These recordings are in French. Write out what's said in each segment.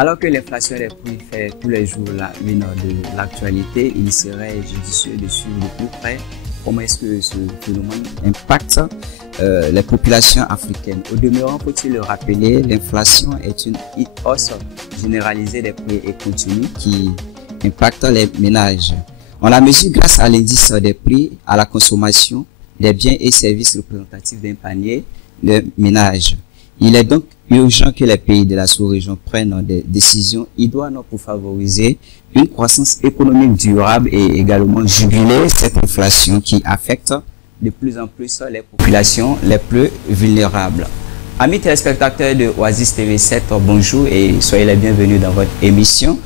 Alors que l'inflation des prix fait tous les jours la une de l'actualité, il serait judicieux de suivre de plus près comment est-ce que ce phénomène impacte les populations africaines. Au demeurant, faut-il le rappeler, l'inflation est une hausse généralisée des prix et continue qui impacte les ménages. On la mesure grâce à l'indice des prix à la consommation des biens et services représentatifs d'un panier de ménages. Il est donc urgent que les pays de la sous-région prennent des décisions idoines pour favoriser une croissance économique durable et également juguler cette inflation qui affecte de plus en plus les populations les plus vulnérables. Amis téléspectateurs de Oasis TV7, bonjour et soyez les bienvenus dans votre émission.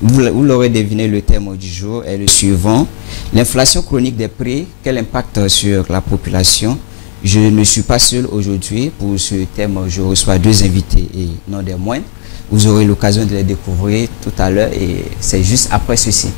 Vous l'aurez deviné, le thème du jour est le suivant. L'inflation chronique des prix, quel impact sur la population? Je ne suis pas seul aujourd'hui. Pour ce thème, je reçois deux invités et non des moindres. Vous aurez l'occasion de les découvrir tout à l'heure et c'est juste après ceci.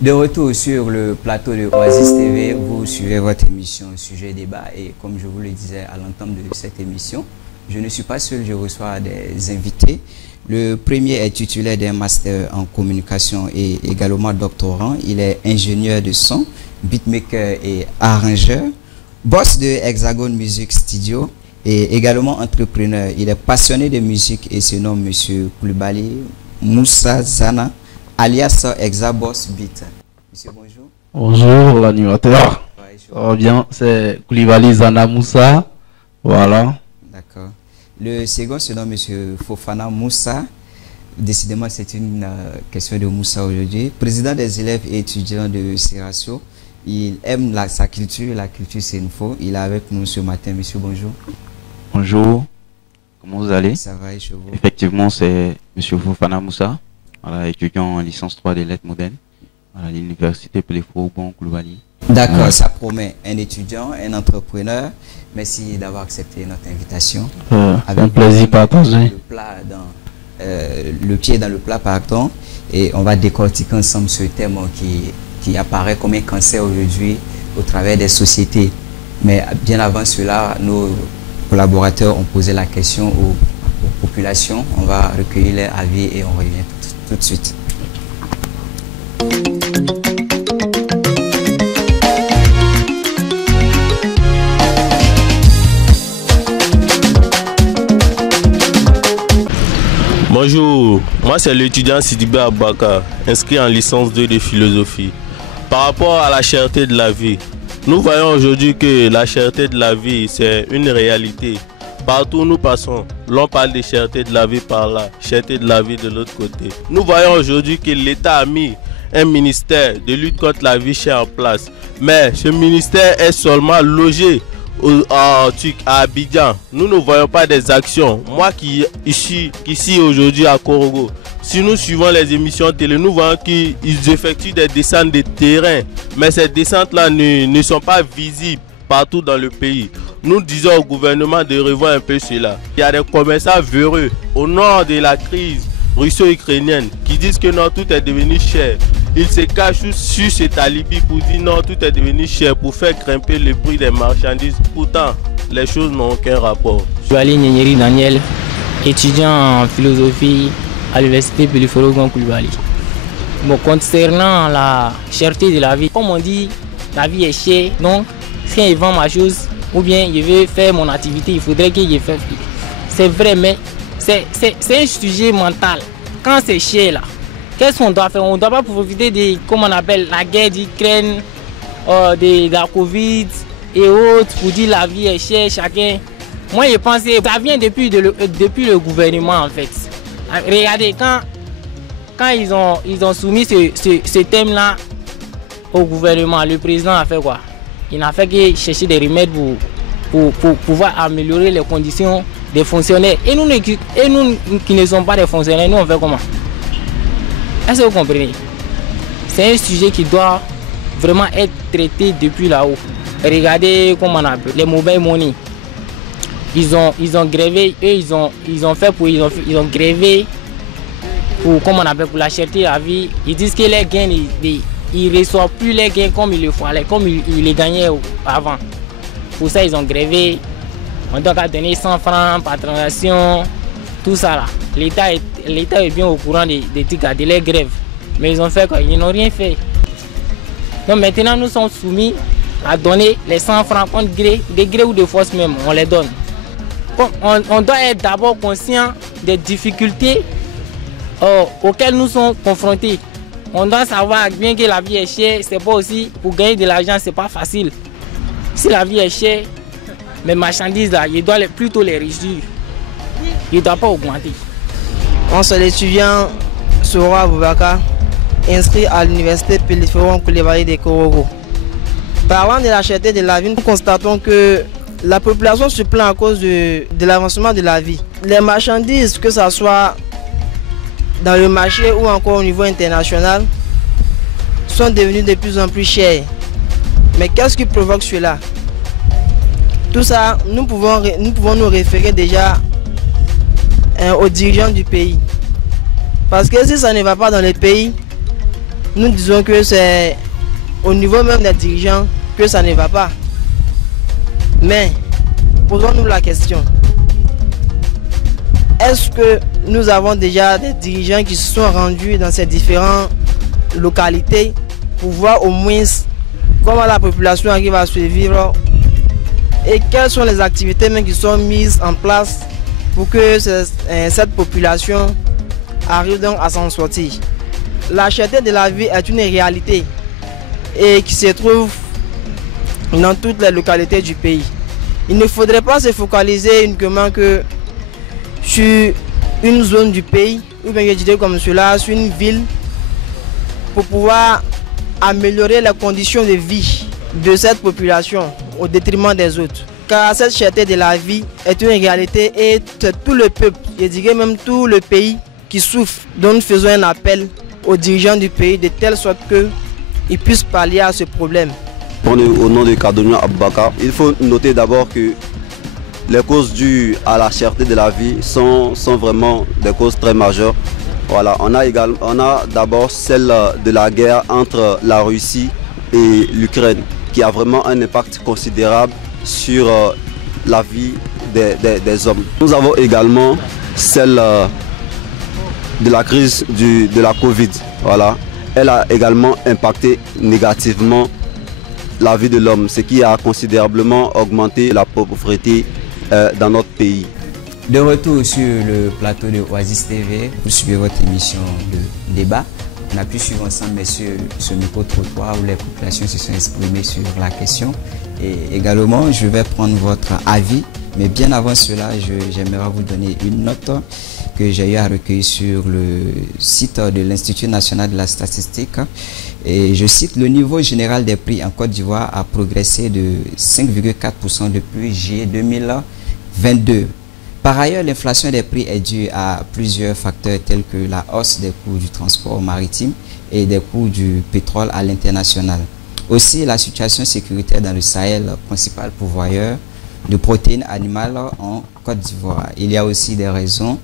De retour sur le plateau de Oasis TV, vous suivez votre émission Sujet Débat et comme je vous le disais à l'entame de cette émission, je ne suis pas seul, je reçois des invités. Le premier est titulaire d'un master en communication et également doctorant. Il est ingénieur de son, beatmaker et arrangeur, boss de Hexagone Music Studio et également entrepreneur. Il est passionné de musique et se nomme Monsieur Koulibaly Moussa Zana, alias Hexaboss Beat. Monsieur, bonjour. Bonjour l'animateur. Ouais, ça va bien, c'est Koulibaly Zana Moussa. Voilà. D'accord. Le second se nomme Monsieur Fofana Moussa. Décidément, c'est une question de Moussa aujourd'hui. Président des élèves et étudiants de Seracio. Il aime sa culture. La culture, c'est une fois. Il est avec nous ce matin. Monsieur, bonjour. Bonjour. Comment vous allez? Ça va, et chez vous? Effectivement, c'est Monsieur Fofana Moussa, voilà, étudiant en licence 3 des lettres modernes à l'université Pelefo-Bon Koulibaly. D'accord, ça promet. Un étudiant, un entrepreneur. Merci d'avoir accepté notre invitation. Avec un plaisir partagé. Le pied dans le plat, pardon. Et on va décortiquer ensemble ce thème qui apparaît comme un cancer aujourd'hui au travers des sociétés. Mais bien avant cela, nos collaborateurs ont posé la question aux populations. On va recueillir leur avis et on revient tout de suite. Bonjour, moi c'est l'étudiant Sidibé Abaka, inscrit en licence 2 de philosophie. Par rapport à la cherté de la vie, nous voyons aujourd'hui que la cherté de la vie c'est une réalité. Partout où nous passons, l'on parle de cherté de la vie par là, cherté de la vie de l'autre côté. Nous voyons aujourd'hui que l'État a mis un ministère de lutte contre la vie chère en place. Mais ce ministère est seulement logé à Abidjan. Nous ne voyons pas des actions. Moi qui suis ici aujourd'hui à Korogo, si nous suivons les émissions télé, nous voyons qu'ils effectuent des descentes de terrain. Mais ces descentes-là ne sont pas visibles partout dans le pays. Nous disons au gouvernement de revoir un peu cela. Il y a des commerçants véreux au nord de la crise russo-ukrainienne qui disent que non, tout est devenu cher. Ils se cachent sur cet alibi pour dire non, tout est devenu cher, pour faire grimper le prix des marchandises. Pourtant, les choses n'ont aucun rapport. Koulibaly Nyeri Daniel, étudiant en philosophie à l'université Pelefo-Bon Koulibaly. Bon, concernant la cherté de la vie, comme on dit, la vie est chère, donc si je vends ma chose ou bien je veux faire mon activité, il faudrait que je fasse. C'est vrai, mais c'est un sujet mental. Quand c'est cher là, qu'est-ce qu'on doit faire? On ne doit pas profiter de, comme on appelle, la guerre d'Ukraine, de la Covid et autres pour dire la vie est chère, chacun. Moi je pense que ça vient depuis le gouvernement en fait. Regardez, quand ils ont soumis ce thème-là au gouvernement, le président a fait quoi? Il n'a fait que chercher des remèdes pour pouvoir améliorer les conditions des fonctionnaires. Et nous qui ne sommes pas des fonctionnaires, nous on fait comment? Est-ce que vous comprenez? C'est un sujet qui doit vraiment être traité depuis là-haut. Regardez comment on appelle les mobile money. Ils ont grévé, eux ils ont grévé pour, comment on appelle, pour la cherté de la vie. Ils disent que les gains ils ne reçoivent plus les gains comme il le fallait, comme ils les gagnaient avant. Pour ça, ils ont grévé. On doit donner 100 francs par transaction, tout ça là. L'État est bien au courant des trucs, de les grèves. Mais ils ont fait quoi? Ils n'ont rien fait. Donc maintenant, nous sommes soumis à donner les 100 francs contre gré, des gré ou de force même, on les donne. On doit être d'abord conscient des difficultés auxquelles nous sommes confrontés. On doit savoir bien que la vie est chère, c'est pas aussi pour gagner de l'argent, c'est pas facile. Si la vie est chère, mes marchandises là, il doit plutôt les réduire. Il ne doit pas augmenter. On c'est l'étudiant Sora Aboubakar, inscrit à l'université Peliféron Koulibaly de Korogo. Parlant de la cherté de la vie, nous constatons que la population se plaint à cause de l'avancement de la vie. Les marchandises, que ce soit dans le marché ou encore au niveau international, sont devenues de plus en plus chères. Mais qu'est-ce qui provoque cela? Tout ça, nous pouvons nous référer déjà aux dirigeants du pays. Parce que si ça ne va pas dans le pays, nous disons que c'est au niveau même des dirigeants que ça ne va pas. Mais posons-nous la question. Est-ce que nous avons déjà des dirigeants qui se sont rendus dans ces différentes localités pour voir au moins comment la population arrive à survivre et quelles sont les activités même qui sont mises en place pour que cette population arrive donc à s'en sortir? La cherté de la vie est une réalité et qui se trouve dans toutes les localités du pays. Il ne faudrait pas se focaliser uniquement que sur une zone du pays, ou bien je dirais comme cela, sur une ville, pour pouvoir améliorer les conditions de vie de cette population au détriment des autres. Car cette cherté de la vie est une réalité et c'est tout le peuple, je dirais même tout le pays qui souffre. Donc nous faisons un appel aux dirigeants du pays de telle sorte qu'ils puissent pallier à ce problème. Au nom de Kadounia Aboubakar, il faut noter d'abord que les causes dues à la cherté de la vie sont vraiment des causes très majeures. Voilà, on a d'abord celle de la guerre entre la Russie et l'Ukraine, qui a vraiment un impact considérable sur la vie des hommes. Nous avons également celle de la crise de la Covid. Voilà. Elle a également impacté négativement la vie de l'homme, ce qui a considérablement augmenté la pauvreté dans notre pays. De retour sur le plateau de Oasis TV, vous suivez votre émission de débat. On a pu suivre ensemble, messieurs, ce micro-trottoir où les populations se sont exprimées sur la question. Et également, je vais prendre votre avis. Mais bien avant cela, j'aimerais vous donner une note que j'ai eu à recueillir sur le site de l'Institut national de la statistique. Et je cite: le niveau général des prix en Côte d'Ivoire a progressé de 5,4% depuis juillet 2022. Par ailleurs, l'inflation des prix est due à plusieurs facteurs tels que la hausse des coûts du transport maritime et des coûts du pétrole à l'international. Aussi, la situation sécuritaire dans le Sahel, principal pourvoyeur de protéines animales en Côte d'Ivoire. Il y a aussi des raisons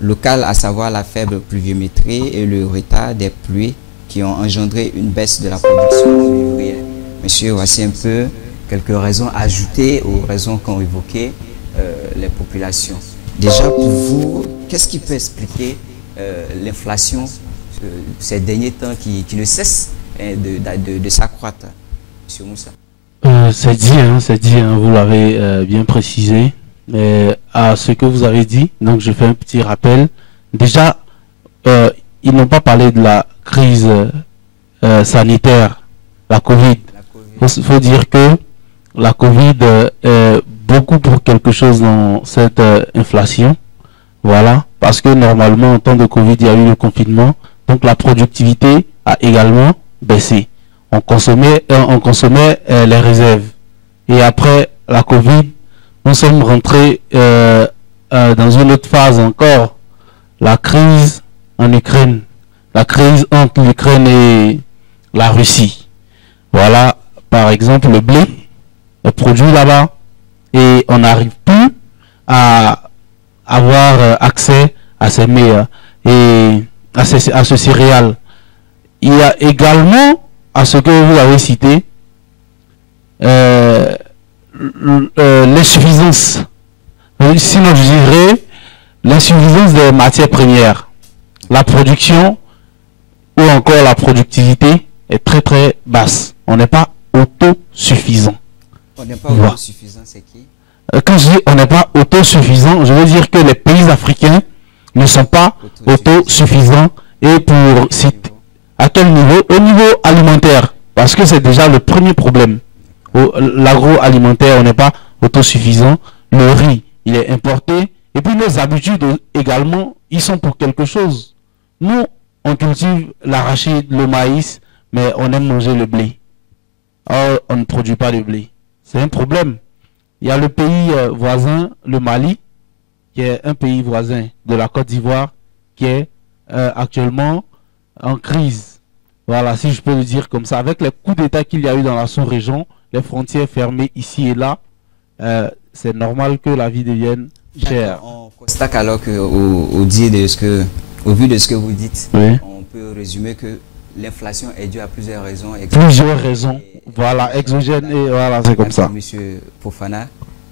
locales, à savoir la faible pluviométrie et le retard des pluies qui ont engendré une baisse de la production vivrière. Monsieur, voici un peu quelques raisons ajoutées aux raisons qu'ont évoquées les populations. Déjà, pour vous, qu'est-ce qui peut expliquer l'inflation ces derniers temps qui ne cesse de s'accroître, Monsieur Moussa? C'est dit, vous l'avez bien précisé. À ce que vous avez dit, donc je fais un petit rappel. Déjà, ils n'ont pas parlé de la crise sanitaire, la Covid. Il faut dire que la Covid est beaucoup pour quelque chose dans cette inflation. Voilà, parce que normalement, en temps de Covid, il y a eu le confinement. Donc la productivité a également baissé. On consommait les réserves. Et après la Covid, nous sommes rentrés dans une autre phase encore. La crise en Ukraine. La crise entre l'Ukraine et la Russie. Voilà, par exemple, le blé est produit là-bas. Et on n'arrive plus à avoir accès à ces mets et à ce céréales. Il y a également à ce que vous avez cité, l'insuffisance, sinon je dirais l'insuffisance des matières premières. La production ou encore la productivité est très très basse. On n'est pas autosuffisant. On n'est pas autosuffisant, c'est qui? Quand je dis on n'est pas autosuffisant, je veux dire que les pays africains ne sont pas autosuffisants. Et pour citer, à quel niveau? Au niveau alimentaire, parce que c'est déjà le premier problème. L'agroalimentaire, on n'est pas autosuffisant. Le riz, il est importé. Et puis nos habitudes également, ils sont pour quelque chose. Nous, on cultive l'arachide, le maïs, mais on aime manger le blé. Or, on ne produit pas de blé. C'est un problème. Il y a le pays voisin, le Mali, qui est un pays voisin de la Côte d'Ivoire, qui est actuellement en crise. Voilà, si je peux le dire comme ça. Avec les coups d'État qu'il y a eu dans la sous-région, les frontières fermées ici et là, c'est normal que la vie devienne chère. On constate alors qu'au vu de ce que vous dites, oui, on peut résumer que l'inflation est due à plusieurs raisons. Plusieurs raisons, voilà, exogènes, et voilà, c'est comme ça. Monsieur Fofana,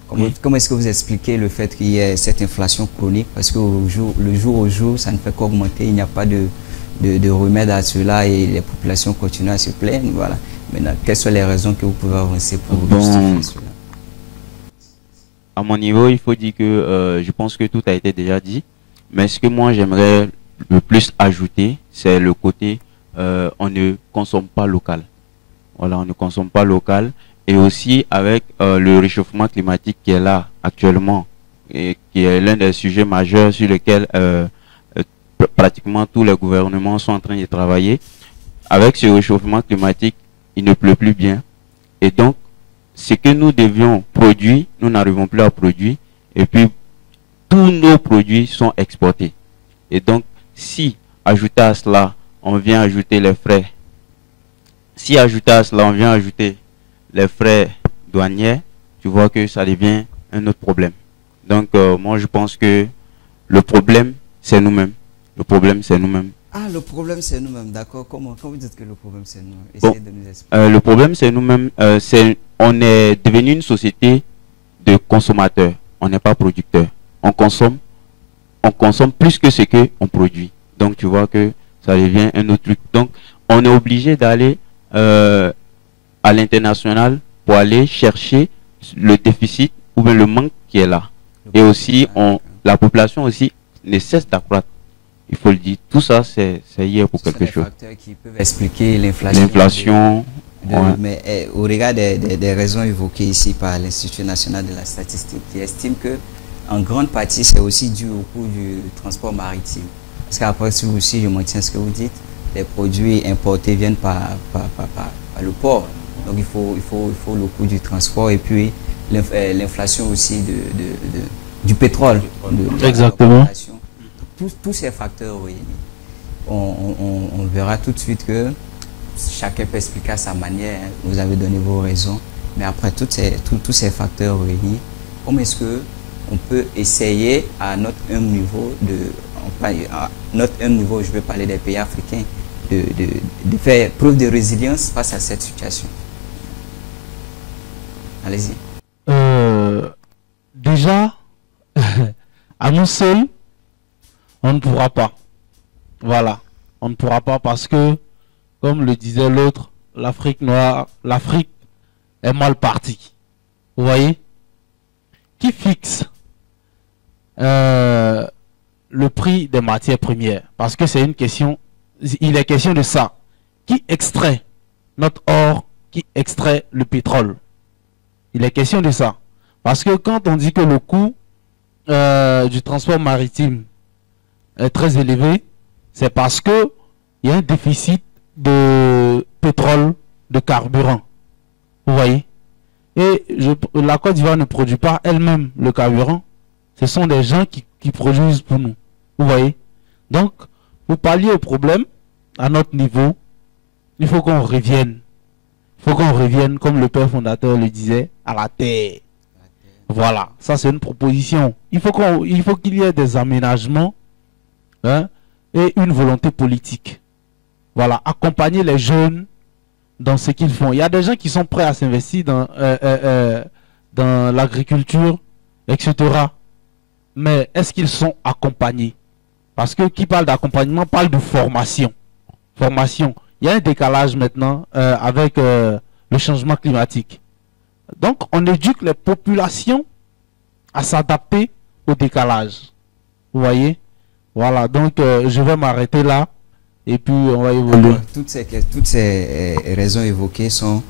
comment est-ce que vous expliquez le fait qu'il y ait cette inflation chronique? Parce que le jour au jour, ça ne fait qu'augmenter, il n'y a pas de remède à cela et les populations continuent à se plaindre. Voilà. Maintenant, quelles sont les raisons que vous pouvez avancer pour justifier cela? À mon niveau, il faut dire que je pense que tout a été déjà dit. Mais ce que moi j'aimerais le plus ajouter, c'est le côté on ne consomme pas local. Voilà, on ne consomme pas local. Et aussi avec le réchauffement climatique qui est là actuellement, et qui est l'un des sujets majeurs sur lesquels pratiquement tous les gouvernements sont en train de travailler. Avec ce réchauffement climatique, il ne pleut plus bien. Et donc, ce que nous devions produire, nous n'arrivons plus à produire. Et puis, tous nos produits sont exportés. Et donc, si, ajouté à cela, on vient ajouter les frais. Si, ajouté à cela, on vient ajouter les frais douaniers, tu vois que ça devient un autre problème. Donc, moi, je pense que le problème, c'est nous-mêmes. Le problème, c'est nous-mêmes. Ah, le problème, c'est nous-mêmes, d'accord. Comment vous dites que le problème, c'est nous-mêmes? Essayez de nous expliquer. Le problème, c'est nous-mêmes. On est devenu une société de consommateurs. On n'est pas producteur. On consomme plus que ce qu'on produit. Donc, tu vois que ça devient un autre truc. Donc, on est obligé d'aller à l'international pour aller chercher le déficit ou bien le manque qui est là. Et aussi, la population aussi ne cesse d'accroître. Il faut le dire. Tout ça, c'est hier pour quelque chose. Ce sont des facteurs qui peuvent expliquer l'inflation. L'inflation. Ouais. Mais au regard des raisons évoquées ici par l'Institut national de la statistique, qui estime que en grande partie, c'est aussi dû au coût du transport maritime. Parce qu'après, si aussi je maintiens ce que vous dites, les produits importés viennent par le port. Donc il faut le coût du transport et puis l'inflation aussi du pétrole. Exactement. Tous ces facteurs réunis. On verra tout de suite que chacun peut expliquer à sa manière. Vous avez donné vos raisons. Mais après tous ces facteurs réunis, comment est-ce qu'on peut essayer à notre humble niveau, je vais parler des pays africains, de faire preuve de résilience face à cette situation? Allez-y. Déjà, à nous seuls, on ne pourra pas. Voilà. On ne pourra pas parce que, comme le disait l'autre, l'Afrique noire, l'Afrique est mal partie. Vous voyez? Qui fixe le prix des matières premières? Parce que c'est une question, il est question de ça. Qui extrait notre or? Qui extrait le pétrole? Il est question de ça. Parce que quand on dit que le coût du transport maritime est très élevé, c'est parce que il y a un déficit de pétrole, de carburant. Vous voyez? Et la Côte d'Ivoire ne produit pas elle-même le carburant. Ce sont des gens qui produisent pour nous. Vous voyez? Donc, pour pallier au problème, à notre niveau, il faut qu'on revienne. Il faut qu'on revienne, comme le père fondateur le disait, à la terre. Voilà, ça c'est une proposition. Il faut qu'il y ait des aménagements, hein, et une volonté politique. Voilà, accompagner les jeunes dans ce qu'ils font. Il y a des gens qui sont prêts à s'investir dans l'agriculture, etc. Mais est-ce qu'ils sont accompagnés? Parce que qui parle d'accompagnement parle de formation. Formation. Il y a un décalage maintenant avec le changement climatique. Donc, on éduque les populations à s'adapter au décalage. Vous voyez? Voilà, donc je vais m'arrêter là et puis on va évoluer. Toutes ces raisons évoquées sont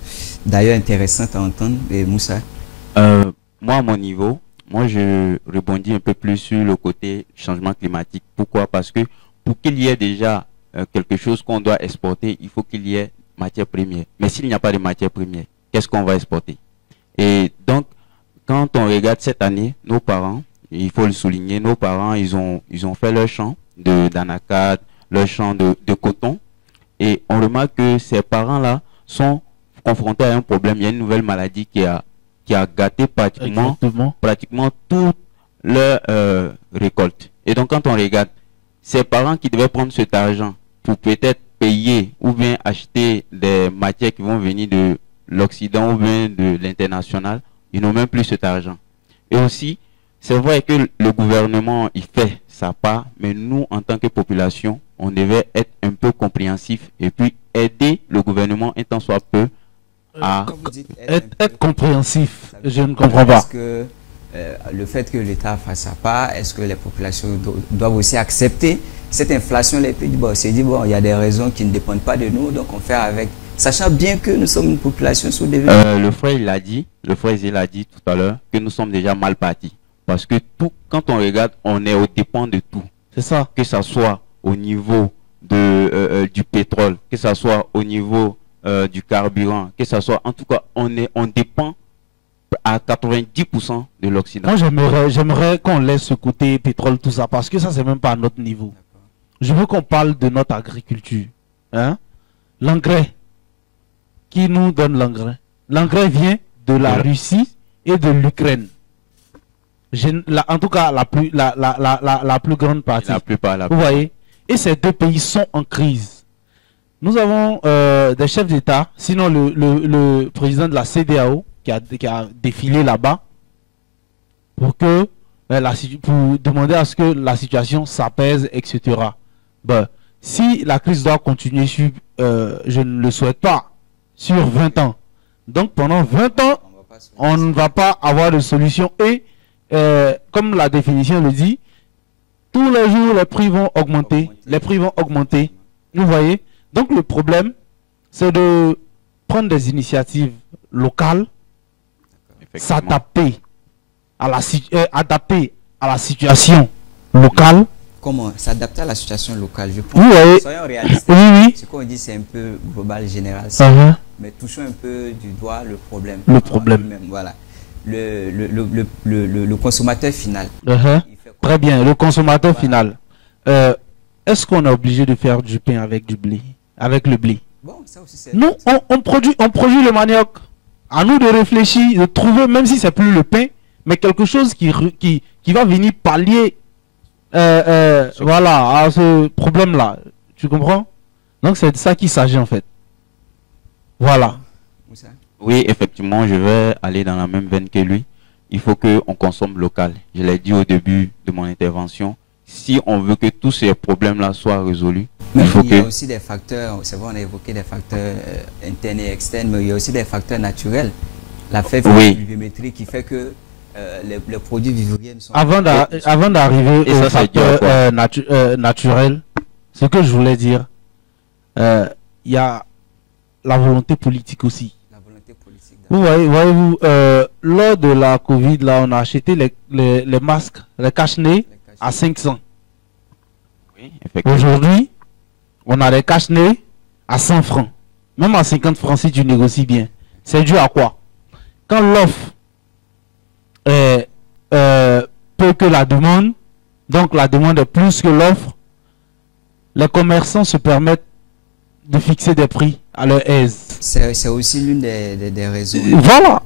d'ailleurs intéressantes à entendre. Et Moussa? Moi, à mon niveau, je rebondis un peu plus sur le côté changement climatique. Pourquoi? Parce que pour qu'il y ait déjà quelque chose qu'on doit exporter, il faut qu'il y ait matière première. Mais s'il n'y a pas de matière première, qu'est-ce qu'on va exporter? Et donc, quand on regarde cette année, nos parents, il faut le souligner, nos parents, ils ont fait leur champ d'anacarde, leur champ de coton. Et on remarque que ces parents-là sont confrontés à un problème. Il y a une nouvelle maladie qui a gâté pratiquement toute leur récolte. Et donc, quand on regarde, ces parents qui devaient prendre cet argent pour peut-être payer ou bien acheter des matières qui vont venir de l'Occident ou bien de l'international, ils n'ont même plus cet argent. Et aussi, c'est vrai que le gouvernement, il fait sa part, mais nous, en tant que population, on devait être un peu compréhensif et puis aider le gouvernement un tant soit peu à être compréhensif. Je ne comprends pas. Est-ce que le fait que l'État fasse sa part, est-ce que les populations doivent aussi accepter cette inflation? Les pays, bon, c'est dit, bon, il y a des raisons qui ne dépendent pas de nous, donc on fait avec. Sachant bien que nous sommes une population sous-développée. Le frère, il a dit tout à l'heure que nous sommes déjà mal partis. Parce que tout, quand on regarde, on est au dépend de tout. C'est ça. Que ça soit au niveau du pétrole, que ça soit au niveau du carburant, que ça soit, en tout cas, on dépend à 90% de l'Occident. Moi, j'aimerais qu'on laisse ce côté pétrole, tout ça, parce que ça, c'est même pas à notre niveau. Je veux qu'on parle de notre agriculture. Hein? L'engrais. Qui nous donne l'engrais? L'engrais vient de la Russie et de l'Ukraine. En tout cas, la plus grande partie. Vous voyez? Et ces deux pays sont en crise. Nous avons des chefs d'État, sinon le président de la CEDEAO qui a défilé là-bas pour demander à ce que la situation s'apaise, etc. Ben, si la crise doit continuer je ne le souhaite pas, sur 20 ans. Donc pendant 20 ans, on ne va pas avoir de solution. Et comme la définition le dit, tous les jours les prix vont augmenter. Les prix vont augmenter. Vous voyez? Donc le problème, c'est de prendre des initiatives locales, s'adapter à la situation locale. Comment s'adapter à la situation locale? Je pense, soyons réalistes. Oui. Ce qu'on dit, c'est un peu global, général. Mais touchons un peu du doigt le problème. Voilà. Le consommateur final. Très bien, le consommateur final. Est-ce qu'on est obligé de faire du pain avec du blé? Avec le blé? Bon, ça aussi, nous, on produit le manioc. À nous de réfléchir, de trouver, même si c'est plus le pain, mais quelque chose qui va venir pallier voilà, à ce problème-là. Tu comprends? Donc c'est de ça qu'il s'agit en fait. Voilà. Oui, effectivement, je vais aller dans la même veine que lui. Il faut qu'on consomme local. Je l'ai dit au début de mon intervention. Si on veut que tous ces problèmes-là soient résolus, il y a aussi des facteurs, c'est vrai, on a évoqué des facteurs internes et externes, mais il y a aussi des facteurs naturels. La faible pluviométrie qui fait que les produits vivriers sont... Avant d'arriver aux facteurs naturels, ce que je voulais dire, il y a la volonté politique aussi. Vous voyez-vous, lors de la Covid, là, on a acheté les masques, les cache-nez à 500. Oui, aujourd'hui, on a les cache-nez à 100 francs. Même à 50 francs si tu négocies bien. C'est dû à quoi? Quand l'offre est peu que la demande, donc la demande est plus que l'offre, les commerçants se permettent de fixer des prix à leur aise. C'est aussi l'une des raisons. Voilà.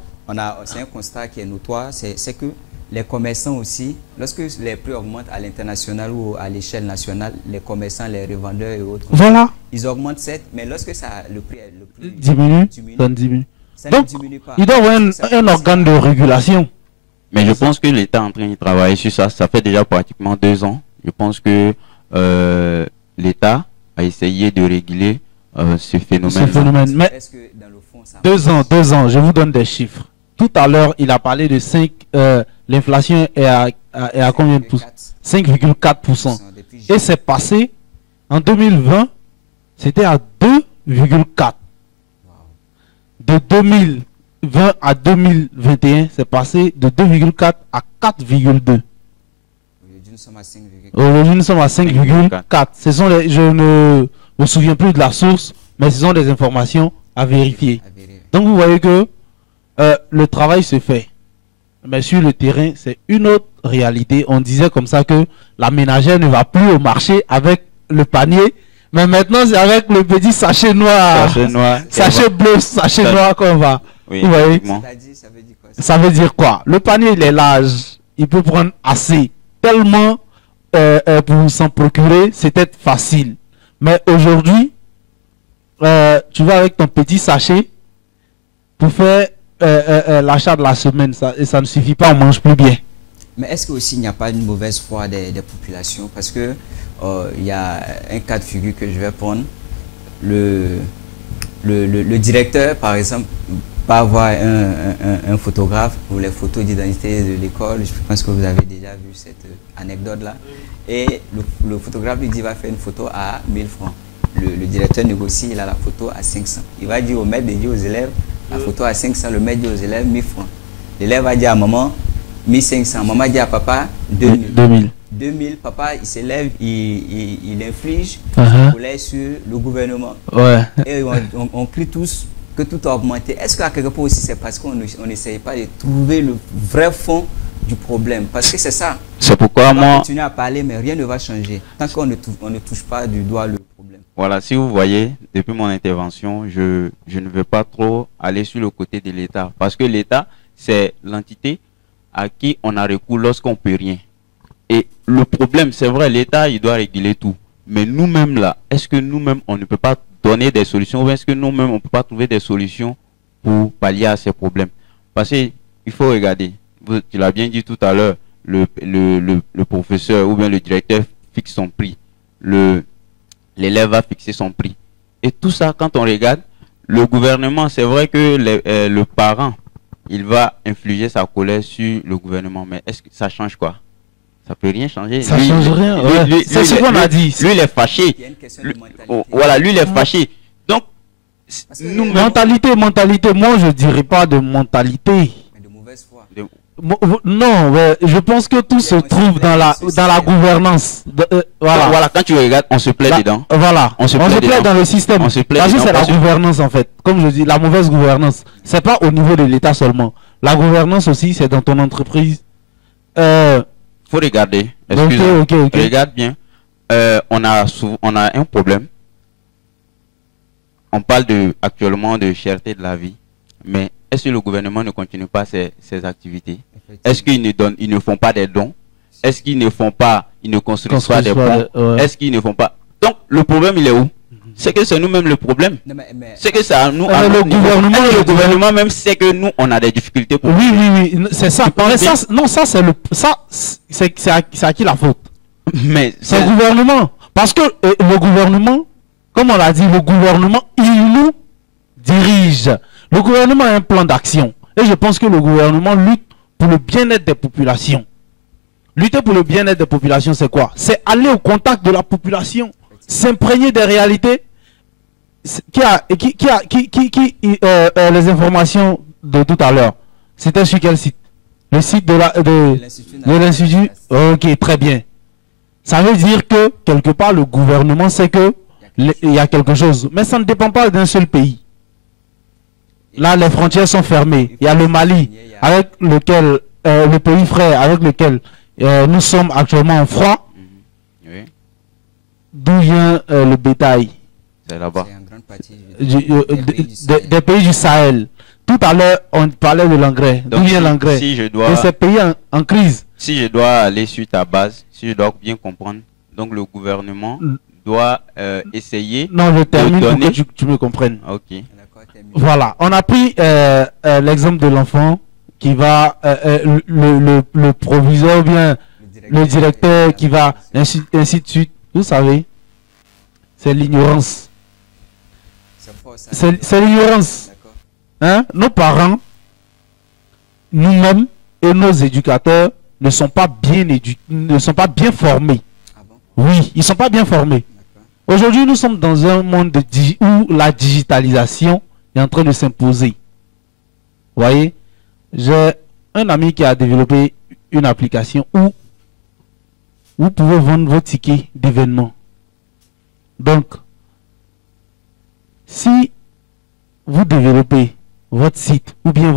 C'est un constat qui est notoire, c'est que les commerçants aussi, lorsque les prix augmentent à l'international ou à l'échelle nationale, les commerçants, les revendeurs et autres, Voilà. ils augmentent certes, mais lorsque ça, le prix Diminue, ça diminue. ça Donc, ne diminue pas. il doit y avoir un organe de régulation. Mais je pense que l'État est en train de travailler sur ça. Ça fait déjà pratiquement 2 ans. Je pense que l'État a essayé de réguler ce phénomène. Mais Est-ce que dans le fond, ça 2 ans, je vous donne des chiffres. Tout à l'heure, il a parlé de 5, l'inflation est à combien de pouces? 5,4%. Et c'est passé, en 2020, c'était à 2,4%. De 2020 à 2021, c'est passé de 2,4 à 4,2. Aujourd'hui, nous sommes à 5,4. Ce sont je ne me souviens plus de la source, mais ce sont des informations à vérifier. Donc, vous voyez que le travail se fait. Mais sur le terrain, c'est une autre réalité. On disait comme ça que la ménagère ne va plus au marché avec le panier, mais maintenant c'est avec le petit sachet noir, sachet bleu, sachet noir qu'on va. Oui, vous voyez? ça veut dire quoi? Ça veut dire quoi? Le panier, il est large. Il peut prendre assez. Tellement pour s'en procurer, c'était facile. Mais aujourd'hui, tu vas avec ton petit sachet pour faire l'achat de la semaine. Et ça ne suffit pas, on mange plus bien. Mais est-ce qu'aussi il n'y a pas une mauvaise foi des populations? Parce que il y a un cas de figure que je vais prendre. Le directeur, par exemple, va avoir un photographe pour les photos d'identité de l'école. Je pense que vous avez déjà vu cette anecdote-là. Et le photographe lui dit qu'il va faire une photo à 1000 francs. Le directeur négocie, il a la photo à 500. Il va dire au maître de dire aux élèves, la photo à 500, le maître dit aux élèves 1000 francs. L'élève va dire à maman 1500. Maman dit à papa 2000. 2000, papa, il s'élève, il inflige la colère sur le gouvernement. Ouais. Et on crie tous que tout a augmenté. Est-ce qu'à quelque part aussi, c'est parce qu'on n'essaye pas de trouver le vrai fond du problème? Parce que c'est ça. C'est pourquoi on va moi... continuer à parler, mais rien ne va changer tant qu'on ne touche pas du doigt le problème. Voilà, si vous voyez, depuis mon intervention, je ne veux pas trop aller sur le côté de l'État. Parce que l'État, c'est l'entité à qui on a recours lorsqu'on ne peut rien. Et le problème, c'est vrai, l'État, il doit réguler tout. Mais nous-mêmes, là, est-ce que nous-mêmes, on ne peut pas donner des solutions? Ou est-ce que nous-mêmes, on ne peut pas trouver des solutions pour pallier à ces problèmes? Parce qu'il faut regarder. Tu l'as bien dit tout à l'heure, le professeur ou bien le directeur fixe son prix. L'élève va fixer son prix. Et tout ça, quand on regarde, le gouvernement, c'est vrai que le parent, il va infliger sa colère sur le gouvernement. Mais est-ce que ça change quoi? Ça peut rien changer. Ça change rien. C'est ce qu'on a dit. Lui, il est fâché. Voilà, lui, il est fâché. Donc, mentalité. Moi, je dirais pas de mentalité. Mais de mauvaise foi. Non, je pense que tout se trouve dans la gouvernance. Voilà, quand tu regardes, on se plaît dedans. Voilà, on se plaît dans le système. Parce que c'est la gouvernance en fait. Comme je dis, la mauvaise gouvernance. C'est pas au niveau de l'État seulement. La gouvernance aussi, c'est dans ton entreprise. Faut regarder. Excusez-moi. Ok. Regarde bien. On a un problème. On parle actuellement de cherté de la vie. Mais est-ce que le gouvernement ne continue pas ses activités? Est-ce qu'ils ne font pas des dons? Est-ce qu'ils ne construisent pas des ponts? Est-ce qu'ils ne font pas... Donc, le problème, il est où? C'est que c'est nous-mêmes le problème. C'est que c'est à nous. Le gouvernement même sait que nous, on a des difficultés. Oui, c'est ça. C'est à qui la faute? Mais c'est le gouvernement. Parce que le gouvernement, comme on l'a dit, le gouvernement, il nous dirige. Le gouvernement a un plan d'action. Et je pense que le gouvernement lutte pour le bien-être des populations. Lutter pour le bien-être des populations, c'est quoi? C'est aller au contact de la population, s'imprégner des réalités. Les informations de tout à l'heure, c'était sur quel site? Le site de l'Institut. Ok, très bien. Ça veut dire que, quelque part, le gouvernement sait que il y a quelque chose. Mais ça ne dépend pas d'un seul pays. Là, les frontières sont fermées. Il y a le Mali, avec lequel, le pays frère avec lequel nous sommes actuellement en froid. D'où vient le bétail? C'est là-bas. Des pays du Sahel. Tout à l'heure, on parlait de l'engrais. D'où vient l'engrais? Si je dois... De ces pays en crise. Si je dois aller sur ta base, si je dois bien comprendre, donc le gouvernement doit essayer non, je termine de donner... pour que tu me comprennes. Ok. Voilà, on a pris l'exemple de l'enfant qui va, le proviseur ou bien le directeur qui va, ainsi de suite. Vous savez, c'est l'ignorance. C'est l'ignorance. Hein? Nos parents, nous-mêmes et nos éducateurs ne sont pas bien ne sont pas bien formés. Oui, ils ne sont pas bien formés. Aujourd'hui, nous sommes dans un monde où la digitalisation est en train de s'imposer. Vous voyez, j'ai un ami qui a développé une application où vous pouvez vendre vos tickets d'événement. Donc, si vous développez votre site ou bien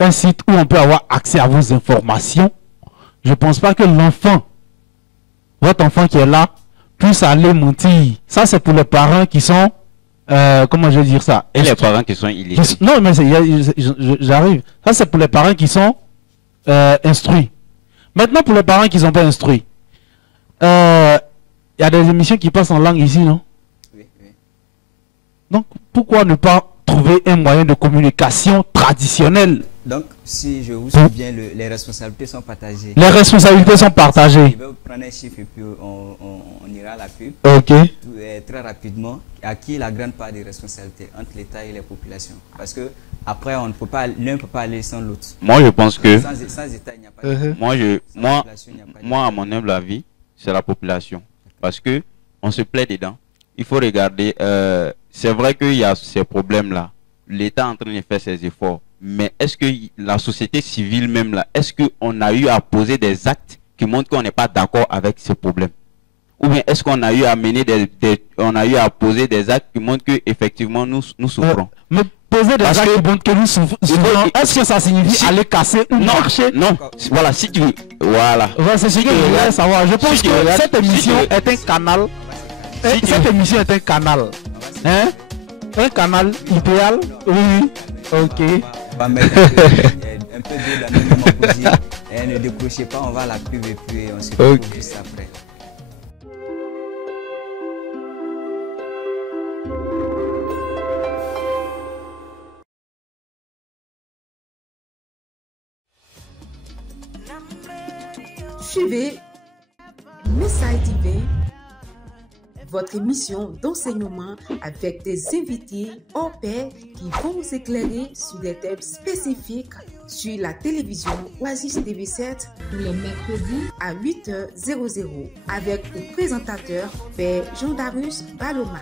un site où on peut avoir accès à vos informations, je ne pense pas que l'enfant, votre enfant qui est là, puisse aller mentir. Ça, c'est pour les parents qui sont, comment je vais dire ça? Et les parents qui sont illettrés. Non, mais j'arrive. Ça, c'est pour les parents qui sont instruits. Maintenant, pour les parents qui ne sont pas instruits, il y a des émissions qui passent en langue ici, non? Oui, oui. Donc, pourquoi ne pas trouver un moyen de communication traditionnel? Donc, si je vous suis bien, les responsabilités sont partagées. Les responsabilités sont partagées. Je vais vous prendre un chiffre et puis on ira à la pub. Ok. Très rapidement, à qui la grande part des responsabilités entre l'État et les populations? Parce que après, l'un ne peut pas aller sans l'autre. Moi, je pense que sans État, il n'y a pas de moi, à mon humble avis, c'est la population. Parce que on se plaît dedans. Il faut regarder. C'est vrai qu'il y a ces problèmes-là. L'État est en train de faire ses efforts. Mais est-ce que la société civile même là, est-ce qu'on a eu à poser des actes qui montrent qu'on n'est pas d'accord avec ce problème? Ou bien est-ce qu'on a eu à mener on a eu à poser des actes qui montrent que effectivement nous souffrons? Mais poser des actes qui montrent que nous souffrons, est-ce que ça signifie aller casser ou marcher? Non, voilà, si tu veux. Voilà. C'est ce que je voulais savoir. Je pense que cette émission est un canal. Cette émission est un canal. Hein? Un canal idéal? Oui. Ok. On va mettre un peu d'eau dans le moment pour dire ne décrochez pas, on va à la pub et puis on se retrouve juste après. Suivez Messaï TV, votre émission d'enseignement avec des invités hors pair qui vont vous éclairer sur des thèmes spécifiques sur la télévision Oasis TV7 tous les mercredis à 8h00 avec le présentateur Père Jean-Darius Baloma.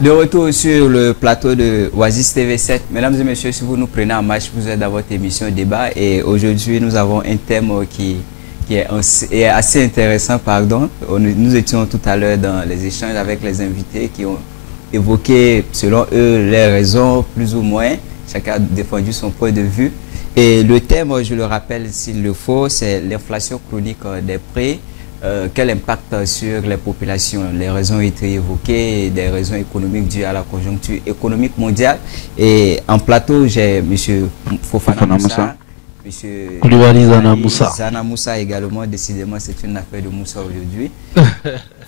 De retour sur le plateau de Oasis TV7. Mesdames et messieurs, si vous nous prenez en marche, vous êtes dans votre émission débat et aujourd'hui nous avons un thème qui est assez intéressant. Nous étions tout à l'heure dans les échanges avec les invités qui ont évoqué selon eux les raisons plus ou moins. Chacun a défendu son point de vue. Et le thème, je le rappelle s'il le faut, c'est l'inflation chronique des prix. Quel impact sur les populations? Les raisons ont été évoquées, des raisons économiques dues à la conjoncture économique mondiale. Et en plateau, j'ai M. Fofana Moussa, M. Koulibaly Zana Moussa. Zana Moussa également, décidément c'est une affaire de Moussa aujourd'hui.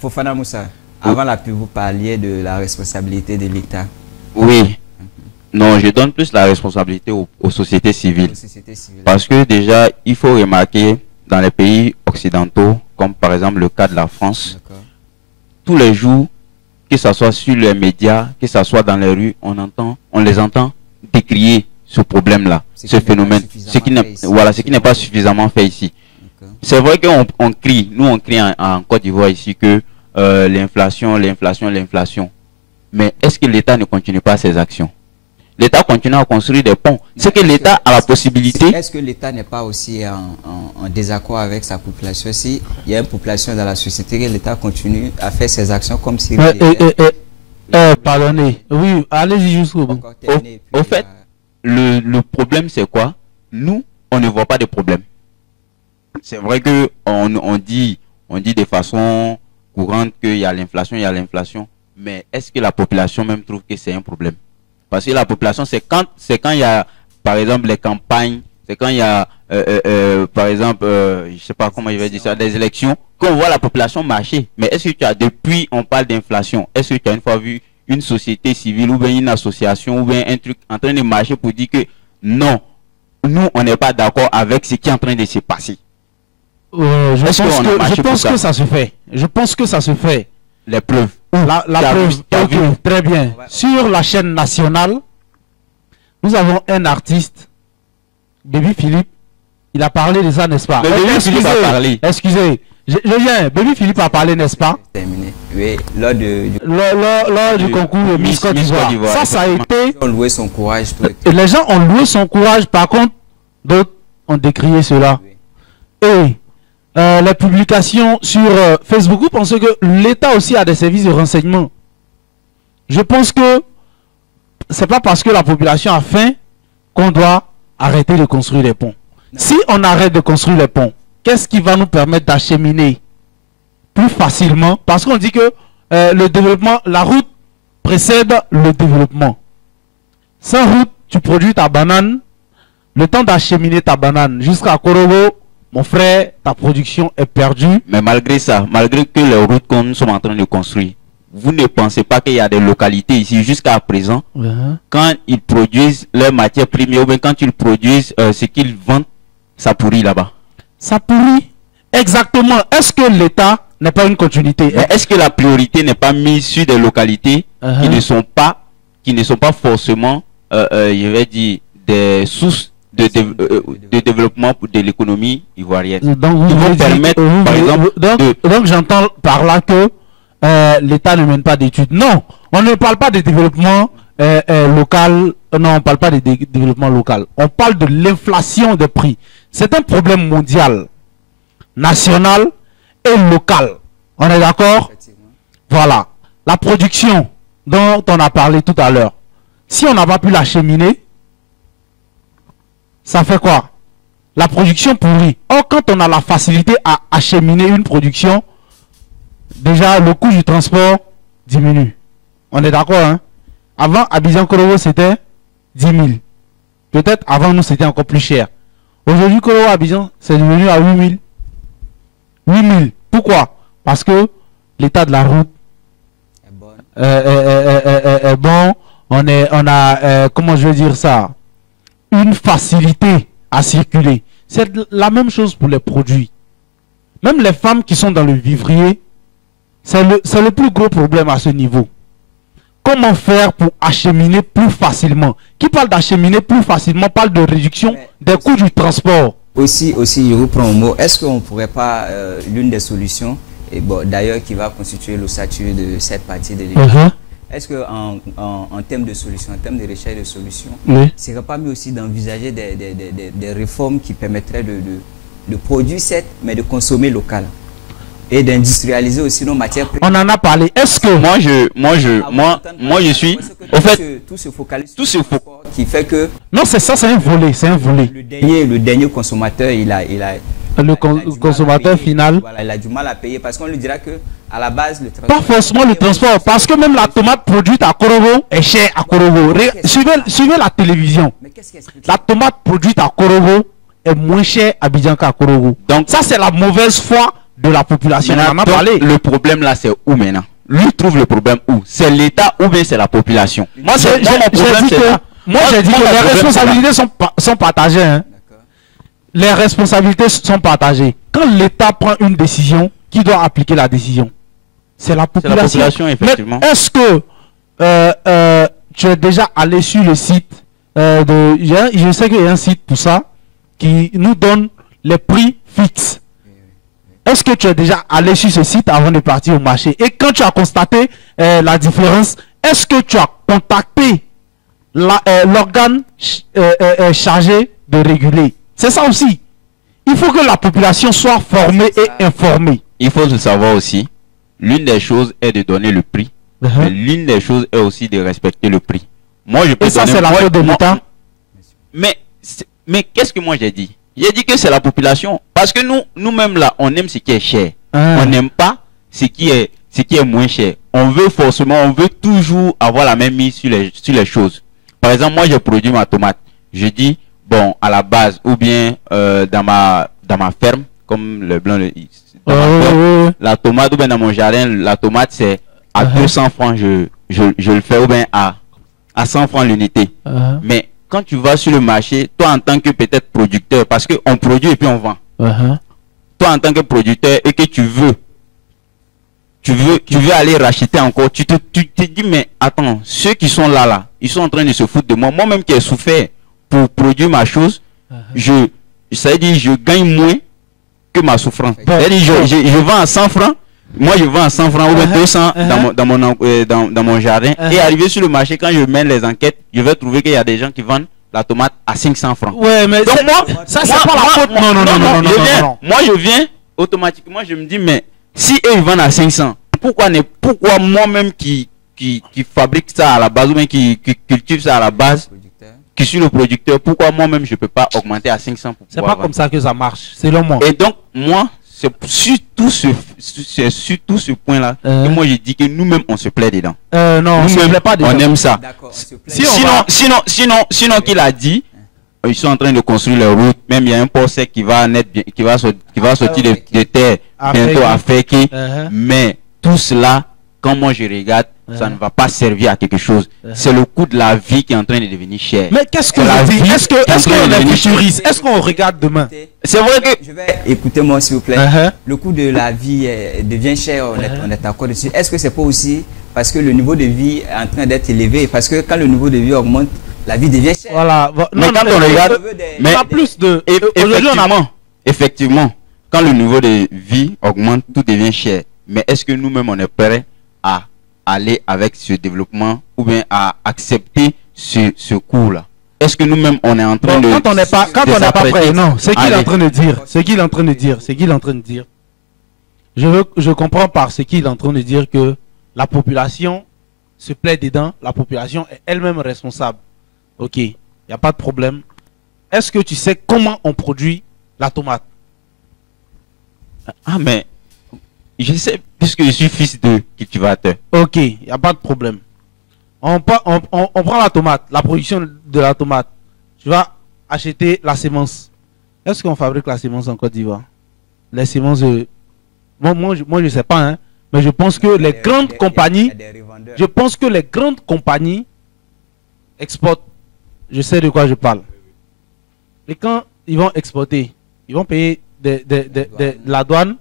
Fofana Moussa, avant la pub, vous parliez de la responsabilité de l'État. Oui. Non, je donne plus la responsabilité aux sociétés civiles. Parce que déjà, il faut remarquer dans les pays occidentaux, comme par exemple le cas de la France, tous les jours, que ce soit sur les médias, que ce soit dans les rues, on les entend décrier ce problème-là, ce phénomène, ce qui n'est pas suffisamment fait ici. C'est vrai qu'on crie, nous on crie en Côte d'Ivoire ici que l'inflation. Mais est-ce que l'État ne continue pas ses actions? L'État continue à construire des ponts. C'est que l'État a la possibilité... Est-ce que l'État n'est pas aussi en désaccord avec sa population? Si il y a une population dans la société, l'État continue à faire ses actions comme si... Pardonnez. Oui, allez-y jusqu'au bout. Au fait, le problème c'est quoi? Nous, on ne voit pas de problème. C'est vrai que on dit de façon courante qu'il y a l'inflation, mais est-ce que la population même trouve que c'est un problème? Parce que la population, c'est quand il y a, par exemple, les campagnes, c'est quand il y a, par exemple, je sais pas comment je vais dire ça, des élections, qu'on voit la population marcher. Mais est-ce que tu as, depuis on parle d'inflation, est-ce que tu as une fois vu une société civile ou bien une association ou bien un truc en train de marcher pour dire que non, nous on n'est pas d'accord avec ce qui est en train de se passer? Je pense que ça se fait. Je pense que ça se fait. Les preuves. La preuve. Ok, très bien. Sur la chaîne nationale, nous avons un artiste, Baby Philippe. Il a parlé de ça, n'est-ce pas? Baby Philippe a parlé. Excusez. Je viens. Baby Philippe a parlé, n'est-ce pas? Terminé. Oui, lors du concours Miss Côte d'Ivoire. Ça a été. On louait son courage. Les gens ont loué son courage. Par contre, d'autres ont décrié cela. Oui. Et les publications sur Facebook, vous pensez que l'État aussi a des services de renseignement? Je pense que c'est pas parce que la population a faim qu'on doit arrêter de construire les ponts. Si on arrête de construire les ponts, qu'est-ce qui va nous permettre d'acheminer plus facilement? Parce qu'on dit que le développement, la route précède le développement. Sans route, tu produis ta banane. Le temps d'acheminer ta banane jusqu'à Korogo, mon frère, ta production est perdue. Mais malgré ça, malgré que les routes que nous sommes en train de construire, vous ne pensez pas qu'il y a des localités ici jusqu'à présent, quand ils produisent leurs matières premières ou bien quand ils produisent ce qu'ils vendent, ça pourrit là-bas? Ça pourrit. Exactement. Est-ce que l'État n'est pas une continuité? Est-ce que la priorité n'est pas mise sur des localités qui ne sont pas forcément, je vais dire, des sources de développement de l'économie ivoirienne? Donc, qui vont permettre, par exemple, donc j'entends par là que l'État ne mène pas d'études. Non, on ne parle pas de développement local. Non, on ne parle pas de développement local. On parle de l'inflation des prix. C'est un problème mondial, national et local. On est d'accord? Voilà. La production dont on a parlé tout à l'heure, si on n'a pas pu l'acheminer, ça fait quoi? La production pourrit. Or, quand on a la facilité à acheminer une production, déjà le coût du transport diminue. On est d'accord, hein? Avant, Abidjan-Korogo, c'était 10 000. Peut-être avant nous, c'était encore plus cher. Aujourd'hui, Korogo-Abidjan, c'est devenu à 8 000. 8 000. Pourquoi? Parce que l'état de la route est bon. On a, comment je veux dire ça? Une facilité à circuler. C'est la même chose pour les produits. Même les femmes qui sont dans le vivrier, c'est le plus gros problème à ce niveau. Comment faire pour acheminer plus facilement? Qui parle d'acheminer plus facilement parle de réduction des coûts du transport. Aussi, je reprends un mot. Est-ce qu'on ne pourrait pas, l'une des solutions, et bon, d'ailleurs qui va constituer l'ossature de cette partie de l'émission, est-ce qu'en termes de solutions, en termes de recherche de solutions, il ne serait pas mieux aussi d'envisager des réformes qui permettraient de produire mais de consommer local et d'industrialiser aussi nos matières premières? On en a parlé. Est-ce que moi je suis au fait tout se focalise tout se qui fait que non, c'est ça, c'est un volet, le dernier consommateur, le consommateur final, voilà, il a du mal à payer parce qu'on lui dira que à la base le transport, pas forcément le transport, parce que même la tomate produite à Korogo est chère à Korogo. Suivez la télévision. La tomate produite à Korogo est moins chère à Abidjan qu'à Korogo. Donc ça, c'est la mauvaise foi de la population. On en a parlé. Le problème là, c'est où maintenant? Lui trouve le problème où? C'est l'État ou bien c'est la population? Moi, j'ai dit que les responsabilités sont partagées. Hein. Les responsabilités sont partagées. Quand l'État prend une décision, qui doit appliquer la décision? C'est la population. Effectivement. Est-ce que tu es déjà allé sur le site je sais qu'il y a un site pour ça qui nous donne les prix fixes. Est-ce que tu es déjà allé sur ce site avant de partir au marché? Et quand tu as constaté la différence, est-ce que tu as contacté l'organe chargé de réguler? C'est ça aussi. Il faut que la population soit formée et informée. Il faut le savoir aussi. L'une des choses est de donner le prix. Mais l'une des choses est aussi de respecter le prix. Moi, je peux et ça, c'est la faute de l'État. Mais qu'est-ce que moi j'ai dit? J'ai dit que c'est la population. Parce que nous-mêmes là, on aime ce qui est cher. On n'aime pas ce qui est moins cher. On veut toujours avoir la même mise sur les choses. Par exemple, moi, je produis ma tomate. Je dis, bon, à la base, ou bien dans ma ferme, comme le blanc, la tomate, ou bien dans mon jardin, la tomate, c'est à 200 francs, je le fais, ou bien à 100 francs l'unité. Mais quand tu vas sur le marché, toi en tant que peut-être producteur, parce qu'on produit et puis on vend. Toi en tant que producteur et que tu veux aller racheter encore, tu te dis, mais attends, ceux qui sont là, ils sont en train de se foutre de moi. Moi-même qui ai souffert pour produire ma chose, ça veut dire je gagne moins que ma souffrance. C'est-à-dire je vends à 100 francs, moi je vends à 100 francs ou bien 200 dans mon jardin. Et arrivé sur le marché, quand je mène les enquêtes, je vais trouver qu'il y a des gens qui vendent la tomate à 500 francs. Ouais, mais donc moi, ça c'est pas la faute. Non. Moi je viens automatiquement, je me dis, mais si eux ils vendent à 500, pourquoi moi-même qui fabrique ça à la base, ou bien qui cultive ça à la base, qui suis le producteur, pourquoi moi-même je peux pas augmenter à 500 pour C'est pas comme ça que ça marche, selon moi. Et donc moi, c'est surtout ce point-là que moi je dis que nous-mêmes on se plaît dedans. Non, on se plaît pas dedans. On aime ça. Sinon qu'il a dit, ils sont en train de construire les routes. Même il y a un port sec qui va sortir de terre bientôt à Feki. Mais tout cela, quand moi je regarde, ça ne va pas servir à quelque chose. C'est le coût de la vie qui est en train de devenir cher. Mais qu'est-ce que la vie? Est-ce qu'on est futuriste? Est-ce qu'on regarde demain? C'est vrai que... Écoutez-moi s'il vous plaît. Le coût de la vie devient cher, on est d'accord dessus. Est-ce que c'est pas aussi parce que le niveau de vie est en train d'être élevé? Parce que quand le niveau de vie augmente, la vie devient chère. Voilà. Mais quand on regarde... Mais on a plus de... Effectivement, quand le niveau de vie augmente, tout devient cher. Mais est-ce que nous-mêmes on est prêts à aller avec ce développement ou bien à accepter ce coût-là? Est-ce que nous-mêmes on est en train de... Quand on n'est pas prêt, non. C'est qu'il est en train de dire. Je comprends par ce qu'il est en train de dire que la population se plaît dedans, la population est elle-même responsable. Ok, il n'y a pas de problème. Est-ce que tu sais comment on produit la tomate? Ah mais... Je sais, puisque je suis fils de cultivateur. Ok, il n'y a pas de problème. On prend la tomate, la production de la tomate. Tu vas acheter la sémence. Est-ce qu'on fabrique la sémence en Côte d'Ivoire? Les sémences... Moi, je ne sais pas, hein, mais je pense que les grandes compagnies... Je pense que les grandes compagnies exportent. Je sais de quoi je parle. Et quand ils vont exporter, ils vont payer de la douane.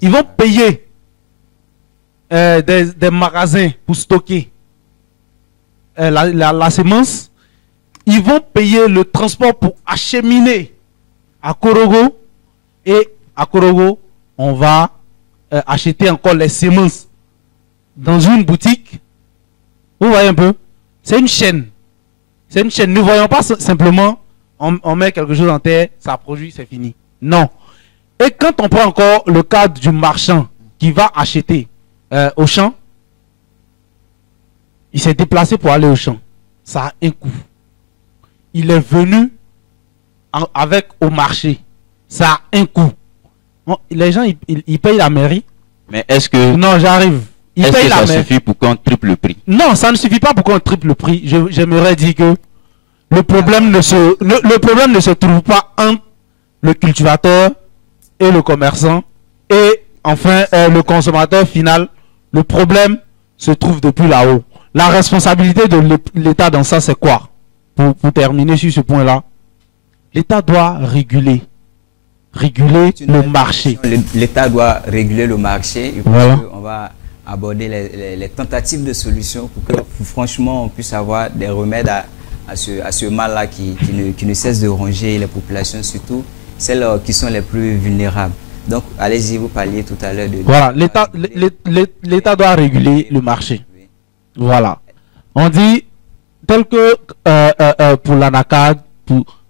Ils vont payer des magasins pour stocker la sémence. Ils vont payer le transport pour acheminer à Korogo. Et à Korogo, on va acheter encore les semences dans une boutique. Vous voyez un peu? C'est une chaîne. C'est une chaîne. Ne voyons pas simplement, on met quelque chose en terre, ça produit, c'est fini. Non. Et quand on prend encore le cadre du marchand qui va acheter au champ, il s'est déplacé pour aller au champ. Ça a un coût. Il est venu avec au marché. Ça a un coût. Bon, les gens, ils payent la mairie. Mais est-ce que... Non, j'arrive. Est-ce que ça suffit pour qu'on triple le prix? Non, ça ne suffit pas pour qu'on triple le prix. J'aimerais dire que le problème ne se trouve pas entre le cultivateur et le commerçant et enfin le consommateur final. Le problème se trouve depuis là-haut. La responsabilité de l'État dans ça, c'est quoi? Pour terminer sur ce point-là, l'État doit réguler le marché. L'État doit réguler le marché et voilà. On va aborder les tentatives de solutions pour que franchement on puisse avoir des remèdes à ce mal-là qui ne cesse de ronger les populations, surtout celles qui sont les plus vulnérables. Donc, allez-y, vous parliez tout à l'heure de... Voilà, l'État doit réguler le marché. Voilà. On dit, tel que pour l'anacade,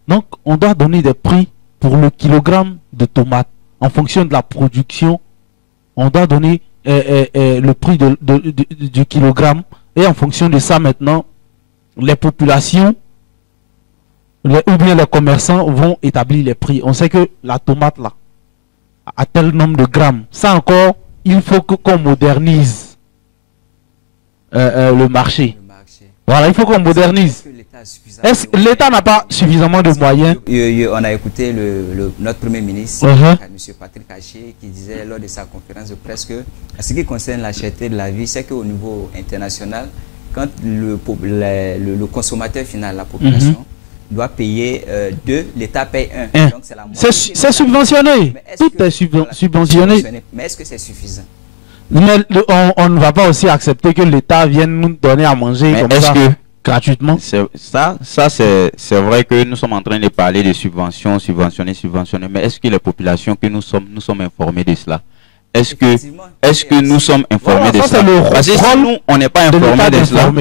donc on doit donner des prix pour le kilogramme de tomates. En fonction de la production, on doit donner le prix du kilogramme. Et en fonction de ça, maintenant, les populations ou bien les commerçants vont établir les prix. On sait que la tomate là, à tel nombre de grammes, ça encore, il faut qu'on modernise le marché. Voilà, il faut qu'on modernise. Est-ce que l'État n'a pas suffisamment de moyens? On a écouté notre Premier ministre, M. Patrick Haché, qui disait lors de sa conférence de presse que, en ce qui concerne la cherté de la vie, c'est qu'au niveau international, quand le consommateur final, la population, doit payer 2, l'État paye 1. C'est subventionné. Tout est subventionné. Mais est-ce que c'est suffisant? Mais on ne va pas aussi accepter que l'État vienne nous donner à manger comme ça, gratuitement. Ça c'est vrai que nous sommes en train de parler de subventions, subventionner. Mais est-ce que les populations que nous sommes informés de cela? Est-ce que nous sommes informés de cela? Parce que si nous, on n'est pas informés de cela.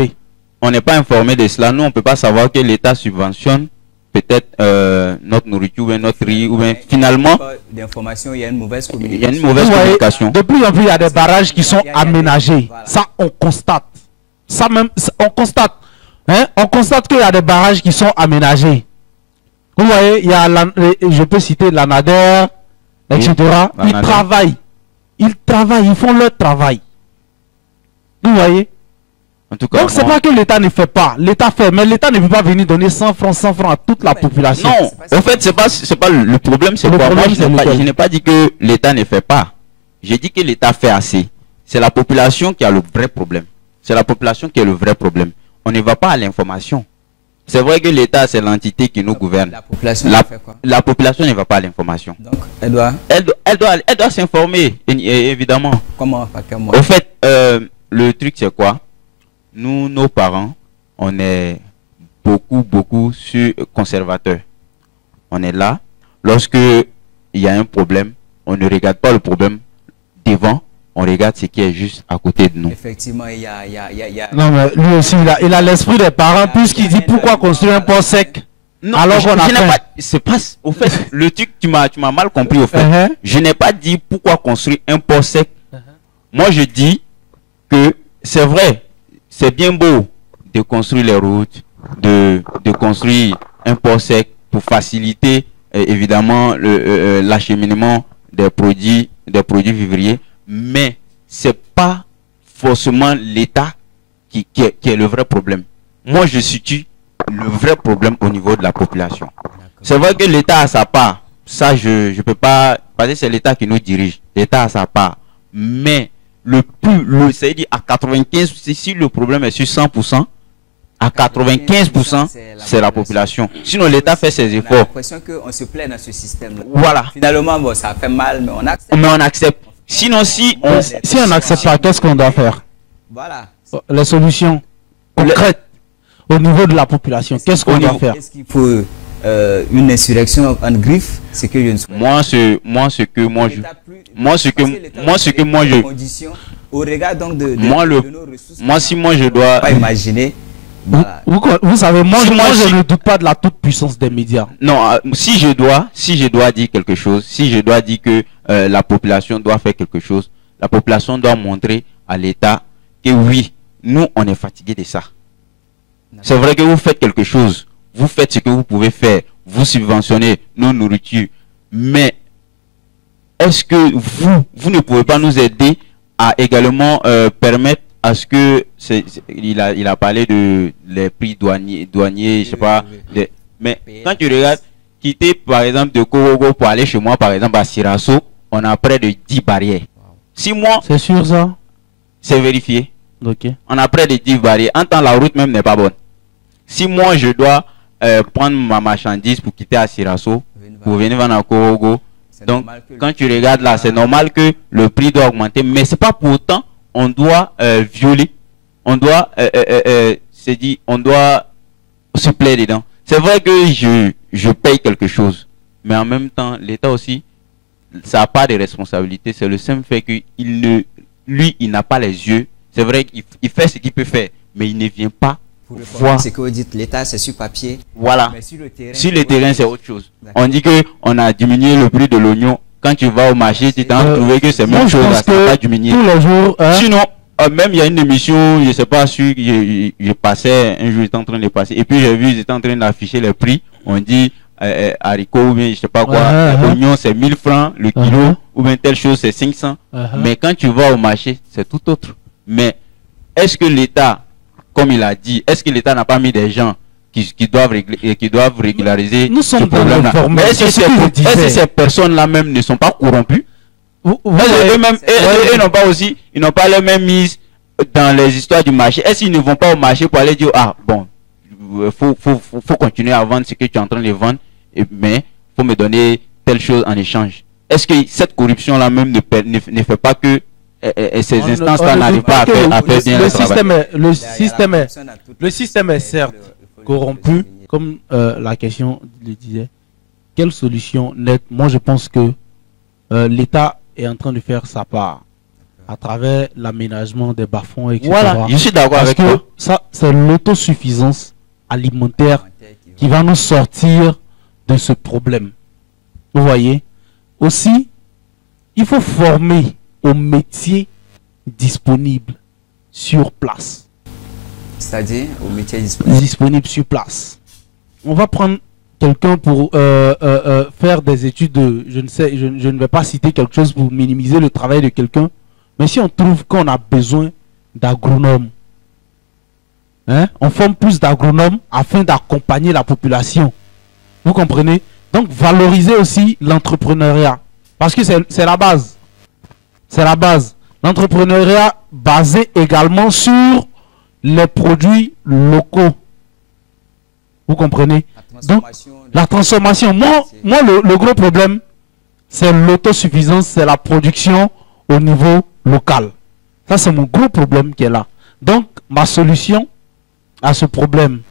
On n'est pas informé de cela. Nous, on ne peut pas savoir que l'État subventionne peut-être notre nourriture ou notre riz, ou bien finalement d'information, il y a une mauvaise communication. Il y a une mauvaise communication. De plus en plus, il y a des barrages qui sont aménagés. Voilà. Ça, on constate. Ça même, on constate. Hein? On constate qu'il y a des barrages qui sont aménagés. Vous voyez, il y a je peux citer l'ANADER, etc. Ils travaillent. Ils font leur travail. Vous voyez? En tout cas, donc c'est pas que l'État ne fait pas, l'État fait, mais l'État ne peut pas venir donner 100 francs à toute la population. Non, en fait c'est pas le problème, c'est quoi? Moi je n'ai pas dit que l'État ne fait pas. J'ai dit que l'État fait assez. C'est la population qui a le vrai problème. C'est la population qui a le vrai problème. On ne va pas à l'information. C'est vrai que l'État c'est l'entité qui nous gouverne. La population la population ne va pas à l'information. Donc elle doit s'informer évidemment. Comment? Au fait le truc c'est quoi? Nous, nos parents, on est beaucoup conservateurs. On est là. Lorsque il y a un problème, on ne regarde pas le problème devant, on regarde ce qui est juste à côté de nous. Effectivement, il y a... Non, mais lui aussi, il a l'esprit des parents, puisqu'il dit pourquoi construire un port sec. Non, alors qu'on a c'est pas... Au fait, le truc, tu m'as mal compris, au fait. Je n'ai pas dit pourquoi construire un port sec. Moi, je dis que c'est vrai. C'est bien beau de construire les routes, de construire un port sec pour faciliter évidemment l'acheminement des produits vivriers, mais c'est pas forcément l'État qui est le vrai problème. Moi, je situe le vrai problème au niveau de la population. C'est vrai que l'État a sa part, ça je peux pas, parce que c'est l'État qui nous dirige, l'État a sa part, mais c'est-à-dire à 95%, si le problème est sur 100%, à 95%, c'est la population. Sinon, l'État fait ses efforts. On a l'impression qu'on se plaît dans ce système-là. Voilà. Finalement, bon, ça fait mal, mais on accepte. Mais on accepte. Sinon, si on n'accepte pas, qu'est-ce qu'on doit faire? Voilà. Les solutions concrètes au niveau de la population, qu'est-ce qu'on doit faire? Est-ce qu'il faut une insurrection en griffe? C'est que je ne souhaite pas. Au regard donc de nos ressources, moi je dois pas imaginer. Voilà. Vous savez, moi je ne doute pas de la toute puissance des médias. Non, si je dois dire quelque chose, si je dois dire que la population doit faire quelque chose, la population doit montrer à l'État que oui, nous on est fatigué de ça. C'est vrai que vous faites quelque chose, vous faites ce que vous pouvez faire, vous subventionnez nos nourritures, mais est-ce que vous ne pouvez pas nous aider à également permettre à ce que il a parlé de les prix douaniers, je sais pas, mais quand tu regardes, quitter par exemple de Korogo pour aller chez moi par exemple à Sirasso, on a près de 10 barrières. 6 mois. C'est sûr ça? C'est vérifié. Ok. On a près de 10 barrières. En temps la route même n'est pas bonne. Si moi je dois prendre ma marchandise pour quitter à Sirasso, pour venir vendre à Korogo, donc quand tu regardes là, c'est normal que le prix doit augmenter, mais c'est pas pour autant on doit violer, on doit on doit se plaire dedans. C'est vrai que je paye quelque chose, mais en même temps l'État aussi, ça n'a pas de responsabilité. C'est le simple fait que il n'a pas les yeux. C'est vrai qu'il fait ce qu'il peut faire, mais il ne vient pas voir. C'est que vous dites l'État c'est sur papier. Voilà. Mais sur le terrain c'est autre chose. On dit que on a diminué le prix de l'oignon. Quand tu vas au marché, tu t'en trouves que c'est même chose, ça n'a pas diminué. Tous les jours, sinon, même il y a une émission, je sais pas, je passais, un jour j'étais en train de passer, et puis j'ai vu, ils étaient en train d'afficher les prix on dit haricots ou bien je sais pas quoi, oignons c'est 1000 francs le kilo, ou bien telle chose c'est 500. Mais quand tu vas au marché, c'est tout autre. Mais est-ce que l'État, comme il a dit, est-ce que l'État n'a pas mis des gens qui doivent régulariser ce problème-là? Est-ce que ces personnes-là même ne sont pas corrompues? Eux n'ont pas aussi, ils n'ont pas les mêmes mises dans les histoires du marché. Est-ce qu'ils ne vont pas au marché pour aller dire ah bon, faut continuer à vendre ce que tu es en train de vendre, mais faut me donner telle chose en échange? Est-ce que cette corruption-là même ne fait pas que ces instances-là n'arrivent pas à faire bien le travail? Le système est certes corrompu, comme la question le disait. Quelle solution nette? Moi, je pense que l'État est en train de faire sa part à travers l'aménagement des bas-fonds, etc. Voilà, je suis d'accord avec toi. Ça, c'est l'autosuffisance alimentaire qui va nous sortir de ce problème. Vous voyez? Aussi, il faut former aux métiers disponibles sur place. C'est-à-dire aux métiers disponibles sur place. On va prendre quelqu'un pour faire des études de, je ne vais pas citer quelque chose pour minimiser le travail de quelqu'un, mais si on trouve qu'on a besoin d'agronomes, hein, on forme plus d'agronomes afin d'accompagner la population. Vous comprenez? Donc valoriser aussi l'entrepreneuriat, parce que c'est la base. C'est la base. L'entrepreneuriat basé également sur les produits locaux. Vous comprenez? Donc, la transformation. Moi le gros problème, c'est l'autosuffisance, c'est la production au niveau local. Ça, c'est mon gros problème qui est là. Donc, ma solution à ce problème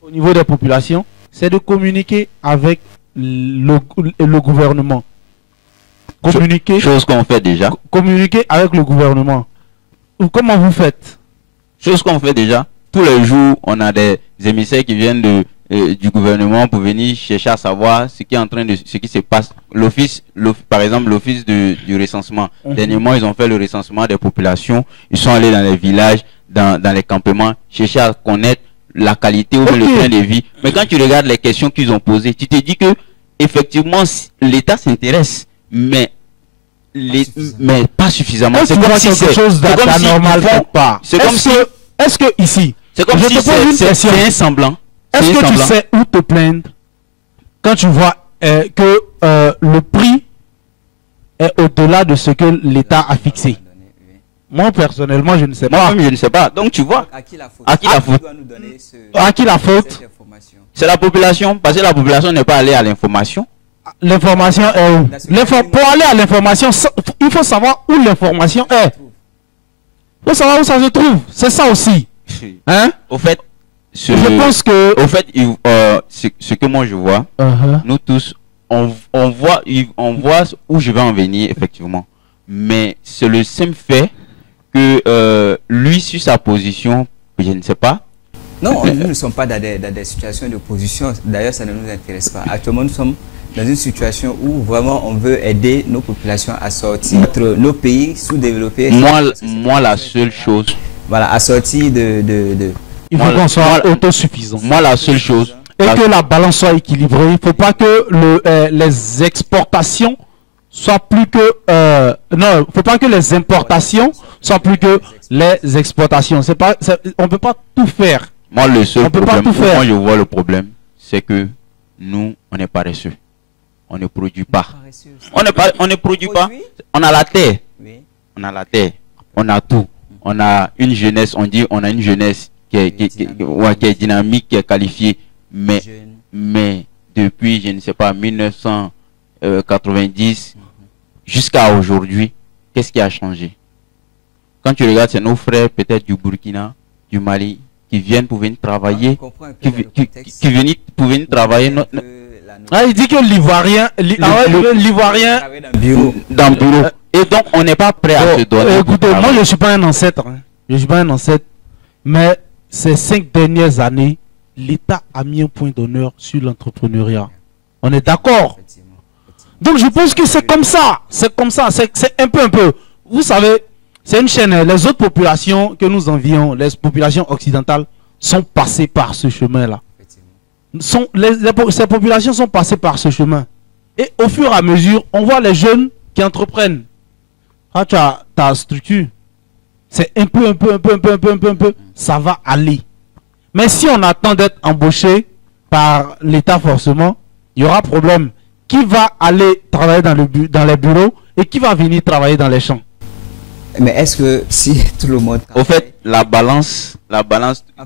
au niveau des populations, c'est de communiquer avec le gouvernement. Communiquer. Chose qu'on fait déjà. Communiquer avec le gouvernement. Comment vous faites? Chose qu'on fait déjà. Tous les jours, on a des émissaires qui viennent du gouvernement pour venir chercher à savoir ce qui est en train de, ce qui se passe. Par exemple, l'office du recensement. Dernièrement, ils ont fait le recensement des populations. Ils sont allés dans les villages, dans les campements, chercher à connaître la qualité ou le train de vie. Mais quand tu regardes les questions qu'ils ont posées, tu te dis que effectivement l'État s'intéresse, mais pas suffisamment. C'est comme si c'est quelque chose d'anormal quelque part. C'est comme si, est-ce que ici, c'est comme si c'est un semblant. Est-ce que tu sais où te plaindre quand tu vois que le prix est au-delà de ce que l'État a fixé? Moi, personnellement, je ne sais pas. Moi-même, je ne sais pas. Donc, tu vois, à qui la faute? À qui la faute? C'est la population, parce que la population n'est pas allée à l'information. L'information est où? Pour aller à l'information, il faut savoir où l'information est. Il faut savoir où ça se trouve. C'est ça aussi. Hein? Au fait, je pense que... Au fait, ce que moi je vois, nous tous, on voit où je vais en venir, effectivement. Mais c'est le simple fait que lui, sur sa position, je ne sais pas. Non, nous ne sommes pas dans des situations de position. D'ailleurs, ça ne nous intéresse pas. Actuellement, nous sommes dans une situation où vraiment on veut aider nos populations à sortir de nos pays sous-développés. Moi, la seule chose... Voilà, à sortir il faut qu'on soit autosuffisant. Moi, la seule chose... Et que la balance soit équilibrée. Il ne faut pas que les exportations soient plus que... non, il ne faut pas que les importations soient plus que les exportations. On ne peut pas tout faire. Moi, le seul problème, moi je vois le problème, c'est que nous, on est paresseux. On ne produit pas. On ne produit pas. On a la terre. On a la terre. On a tout. On a une jeunesse, on dit on a une jeunesse qui est dynamique, qui est qualifiée. Mais depuis, je ne sais pas, 1990 jusqu'à aujourd'hui, qu'est-ce qui a changé? Quand tu regardes, c'est nos frères peut-être du Burkina, du Mali, qui viennent pour venir travailler, qui viennent pour venir travailler. Il dit que l'Ivoirien, dans le bureau. Et donc, on n'est pas prêt à se donner. Écoutez, moi, je ne suis pas un ancêtre. Je ne suis pas un ancêtre. Mais ces 5 dernières années, l'État a mis un point d'honneur sur l'entrepreneuriat. On est d'accord. Donc, je pense que c'est comme ça. C'est comme ça. C'est un peu. Vous savez, c'est une chaîne. Les autres populations que nous envions, les populations occidentales, sont passées par ce chemin-là. ces populations sont passées par ce chemin. Et au fur et à mesure, on voit les jeunes qui entreprennent. Ah, tu as ta structure. C'est un peu, ça va aller. Mais si on attend d'être embauché par l'État forcément, il y aura problème. Qui va aller travailler dans les bureaux et qui va venir travailler dans les champs? Mais est-ce que si tout le monde... Au fait, la balance,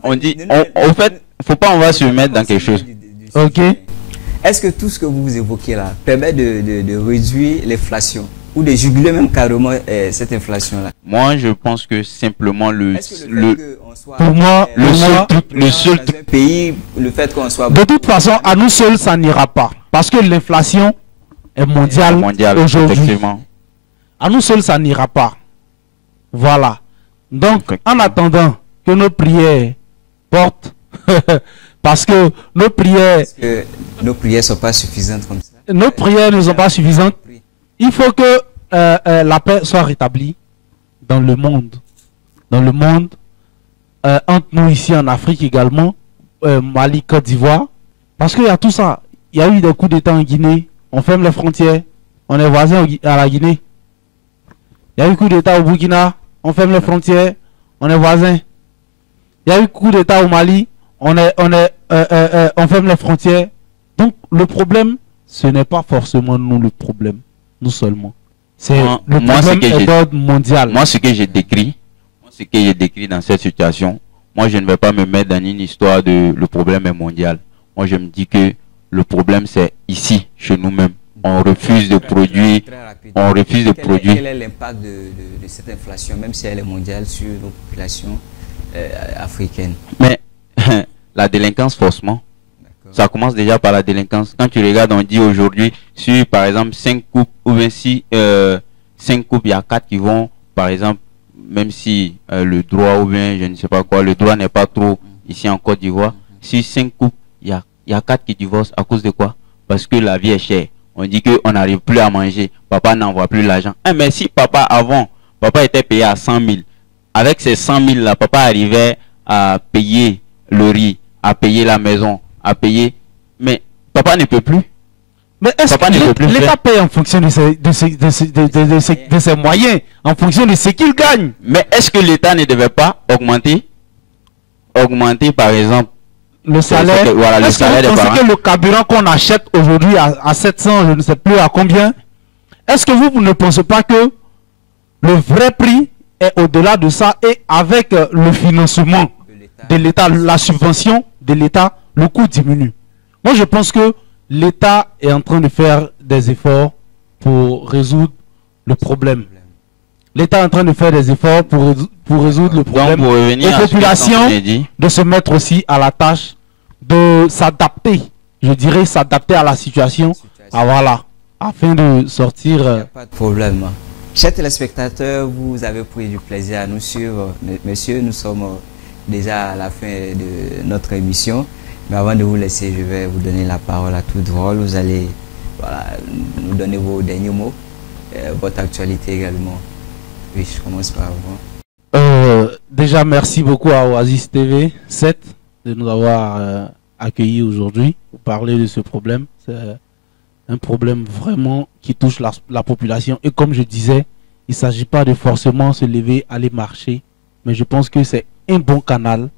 on dit, au fait, faut pas, on va se mettre dans quelque chose. Ok. Est-ce que tout ce que vous évoquez là permet de réduire l'inflation ou de juguler même carrément cette inflation-là? Moi, je pense que simplement pour moi, le seul pays, le fait qu'on soit... De toute façon, à nous seuls, ça n'ira pas. Parce que l'inflation est mondiale aujourd'hui. À nous seuls, ça n'ira pas. Voilà. Donc, en attendant que nos prières portent, parce que nos prières... nos prières ne sont pas suffisantes comme ça. Nos prières ne sont pas suffisantes. Il faut que la paix soit rétablie dans le monde. Dans le monde, entre nous ici en Afrique également, Mali, Côte d'Ivoire. Parce qu'il y a tout ça. Il y a eu des coups d'État en Guinée. On ferme les frontières. On est voisins à la Guinée. Il y a eu coup d'État au Burkina. On ferme les frontières. On est voisins. Il y a eu coup d'État au Mali. On ferme les frontières. Donc le problème, ce n'est pas forcément nous le problème. Nous seulement. C'est le problème d'ordre mondial. Moi, ce que j'ai décrit dans cette situation, moi, je ne vais pas me mettre dans une histoire de le problème est mondial. Moi, je me dis que le problème, c'est ici, chez nous-mêmes. On refuse de produire. On refuse de produire. Quel est l'impact de cette inflation, même si elle est mondiale, sur nos populations africaines? Mais la délinquance, forcément. Ça commence déjà par la délinquance. Quand tu regardes, on dit aujourd'hui, sur par exemple 5 couples, ou bien si 5 couples, il y a 4 qui vont, par exemple, même si le droit, ou bien je ne sais pas quoi, le droit n'est pas trop ici en Côte d'Ivoire, sur 5 couples, il y a 4 qui divorcent. À cause de quoi? Parce que la vie est chère. On dit qu'on n'arrive plus à manger. Papa n'envoie plus l'argent. Mais si papa, avant, papa était payé à 100 000. Avec ces 100 000 là, papa arrivait à payer le riz, à payer la maison, à payer, mais papa ne peut plus. Mais est-ce que l'État paye en fonction de ses moyens, en fonction de ce qu'il gagne? Mais est-ce que l'État ne devait pas augmenter par exemple le salaire? Voilà, le salaire des parents. Est-ce que le carburant qu'on achète aujourd'hui à 700, je ne sais plus à combien, est-ce que vous ne pensez pas que le vrai prix est au-delà de ça, et avec le financement de l'État, la subvention de l'État, le coût diminue? Moi, je pense que l'État est en train de faire des efforts pour résoudre le problème. L'État est en train de faire des efforts pour résoudre le problème. Les populations de se mettre aussi à la tâche de s'adapter, je dirais s'adapter à la situation. Ah, voilà, afin de sortir. Il n'y a pas de problème. Chers téléspectateurs, vous avez pris du plaisir à nous suivre. Messieurs, nous sommes déjà à la fin de notre émission. Mais avant de vous laisser, je vais vous donner la parole à tout drôle. Vous allez nous donner vos derniers mots, votre actualité également. Oui, je commence par vous. Déjà, merci beaucoup à Oasis TV 7 de nous avoir accueillis aujourd'hui pour parler de ce problème. C'est un problème vraiment qui touche la population. Et comme je disais, il ne s'agit pas de forcément se lever, aller marcher. Mais je pense que c'est un bon canal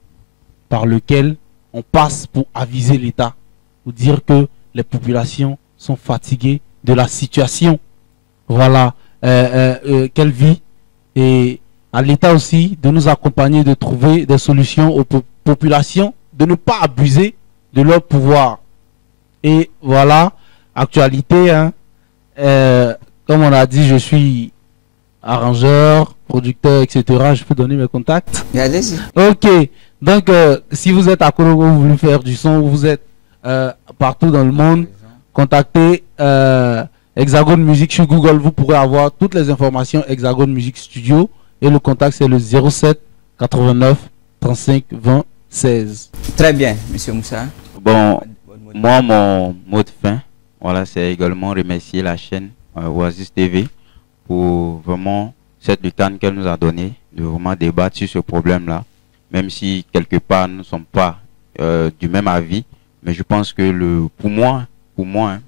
par lequel on passe pour aviser l'État, pour dire que les populations sont fatiguées de la situation, voilà, qu'elle vit, et à l'État aussi de nous accompagner, de trouver des solutions aux populations, de ne pas abuser de leur pouvoir. Et voilà, actualité, hein, comme on a dit, je suis arrangeur, producteur, etc. Je peux donner mes contacts? Allez-y. Ok. Donc, si vous êtes à Korogo, vous voulez faire du son, vous êtes partout dans le monde, contactez Hexagone Music sur Google. Vous pourrez avoir toutes les informations Hexagone Music Studio. Et le contact, c'est le 07 89 35 20 16. Très bien, monsieur Moussa. Bon, moi, mon mot de fin, voilà, c'est également remercier la chaîne Oasis TV pour vraiment cette lucane qu'elle nous a donnée, de vraiment débattre sur ce problème-là. Même si quelque part nous ne sommes pas du même avis, Mais je pense que pour moi,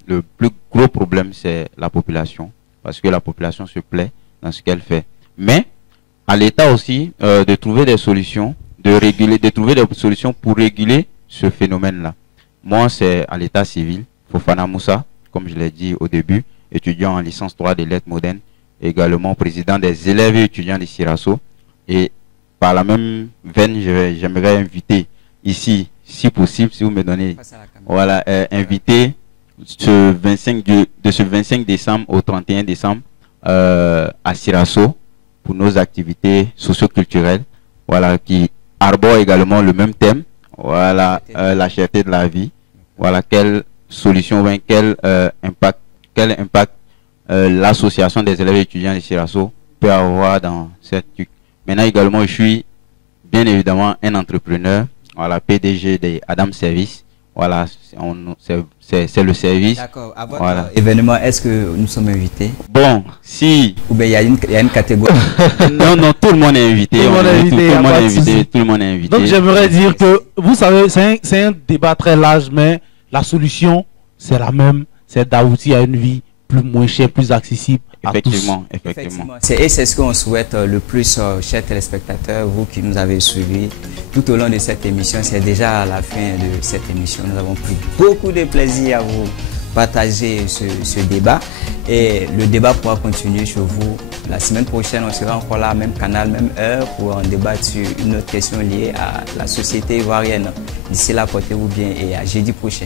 le plus gros problème, c'est la population. Parce que la population se plaît dans ce qu'elle fait. Mais à l'État aussi de trouver des solutions, de trouver des solutions pour réguler ce phénomène-là. Moi, c'est à l'état civil, Fofana Moussa, comme je l'ai dit au début, étudiant en licence 3 des lettres modernes, également président des élèves et étudiants de Sirasso. Et par la même veine, j'aimerais inviter ici, si possible, si vous me donnez, voilà, inviter de ce 25 décembre au 31 décembre à Sirasso pour nos activités socio-culturelles, voilà, qui arborent également le même thème, voilà, la cherté de la vie, voilà, quelle solution, quel impact l'association des élèves étudiants de Sirasso peut avoir dans cette truc. Maintenant également, je suis bien évidemment un entrepreneur, voilà, PDG de Adam Service. Voilà, c'est le service. D'accord. À votre voilà. événement, est-ce que nous sommes invités? Bon, si. Ou bien il y a une catégorie. Non, tout le monde est invité. Tout le monde est invité. Donc j'aimerais dire que, vous savez, c'est un débat très large, mais la solution, c'est la même. C'est d'aboutir à une vie plus moins chère, plus accessible. Effectivement. C'est ce qu'on souhaite le plus, chers téléspectateurs, vous qui nous avez suivis tout au long de cette émission. C'est déjà à la fin de cette émission. Nous avons pris beaucoup de plaisir à vous partager ce débat. Et le débat pourra continuer chez vous. La semaine prochaine, on sera encore là, même canal, même heure, pour en débattre sur une autre question liée à la société ivoirienne. D'ici là, portez-vous bien et à jeudi prochain.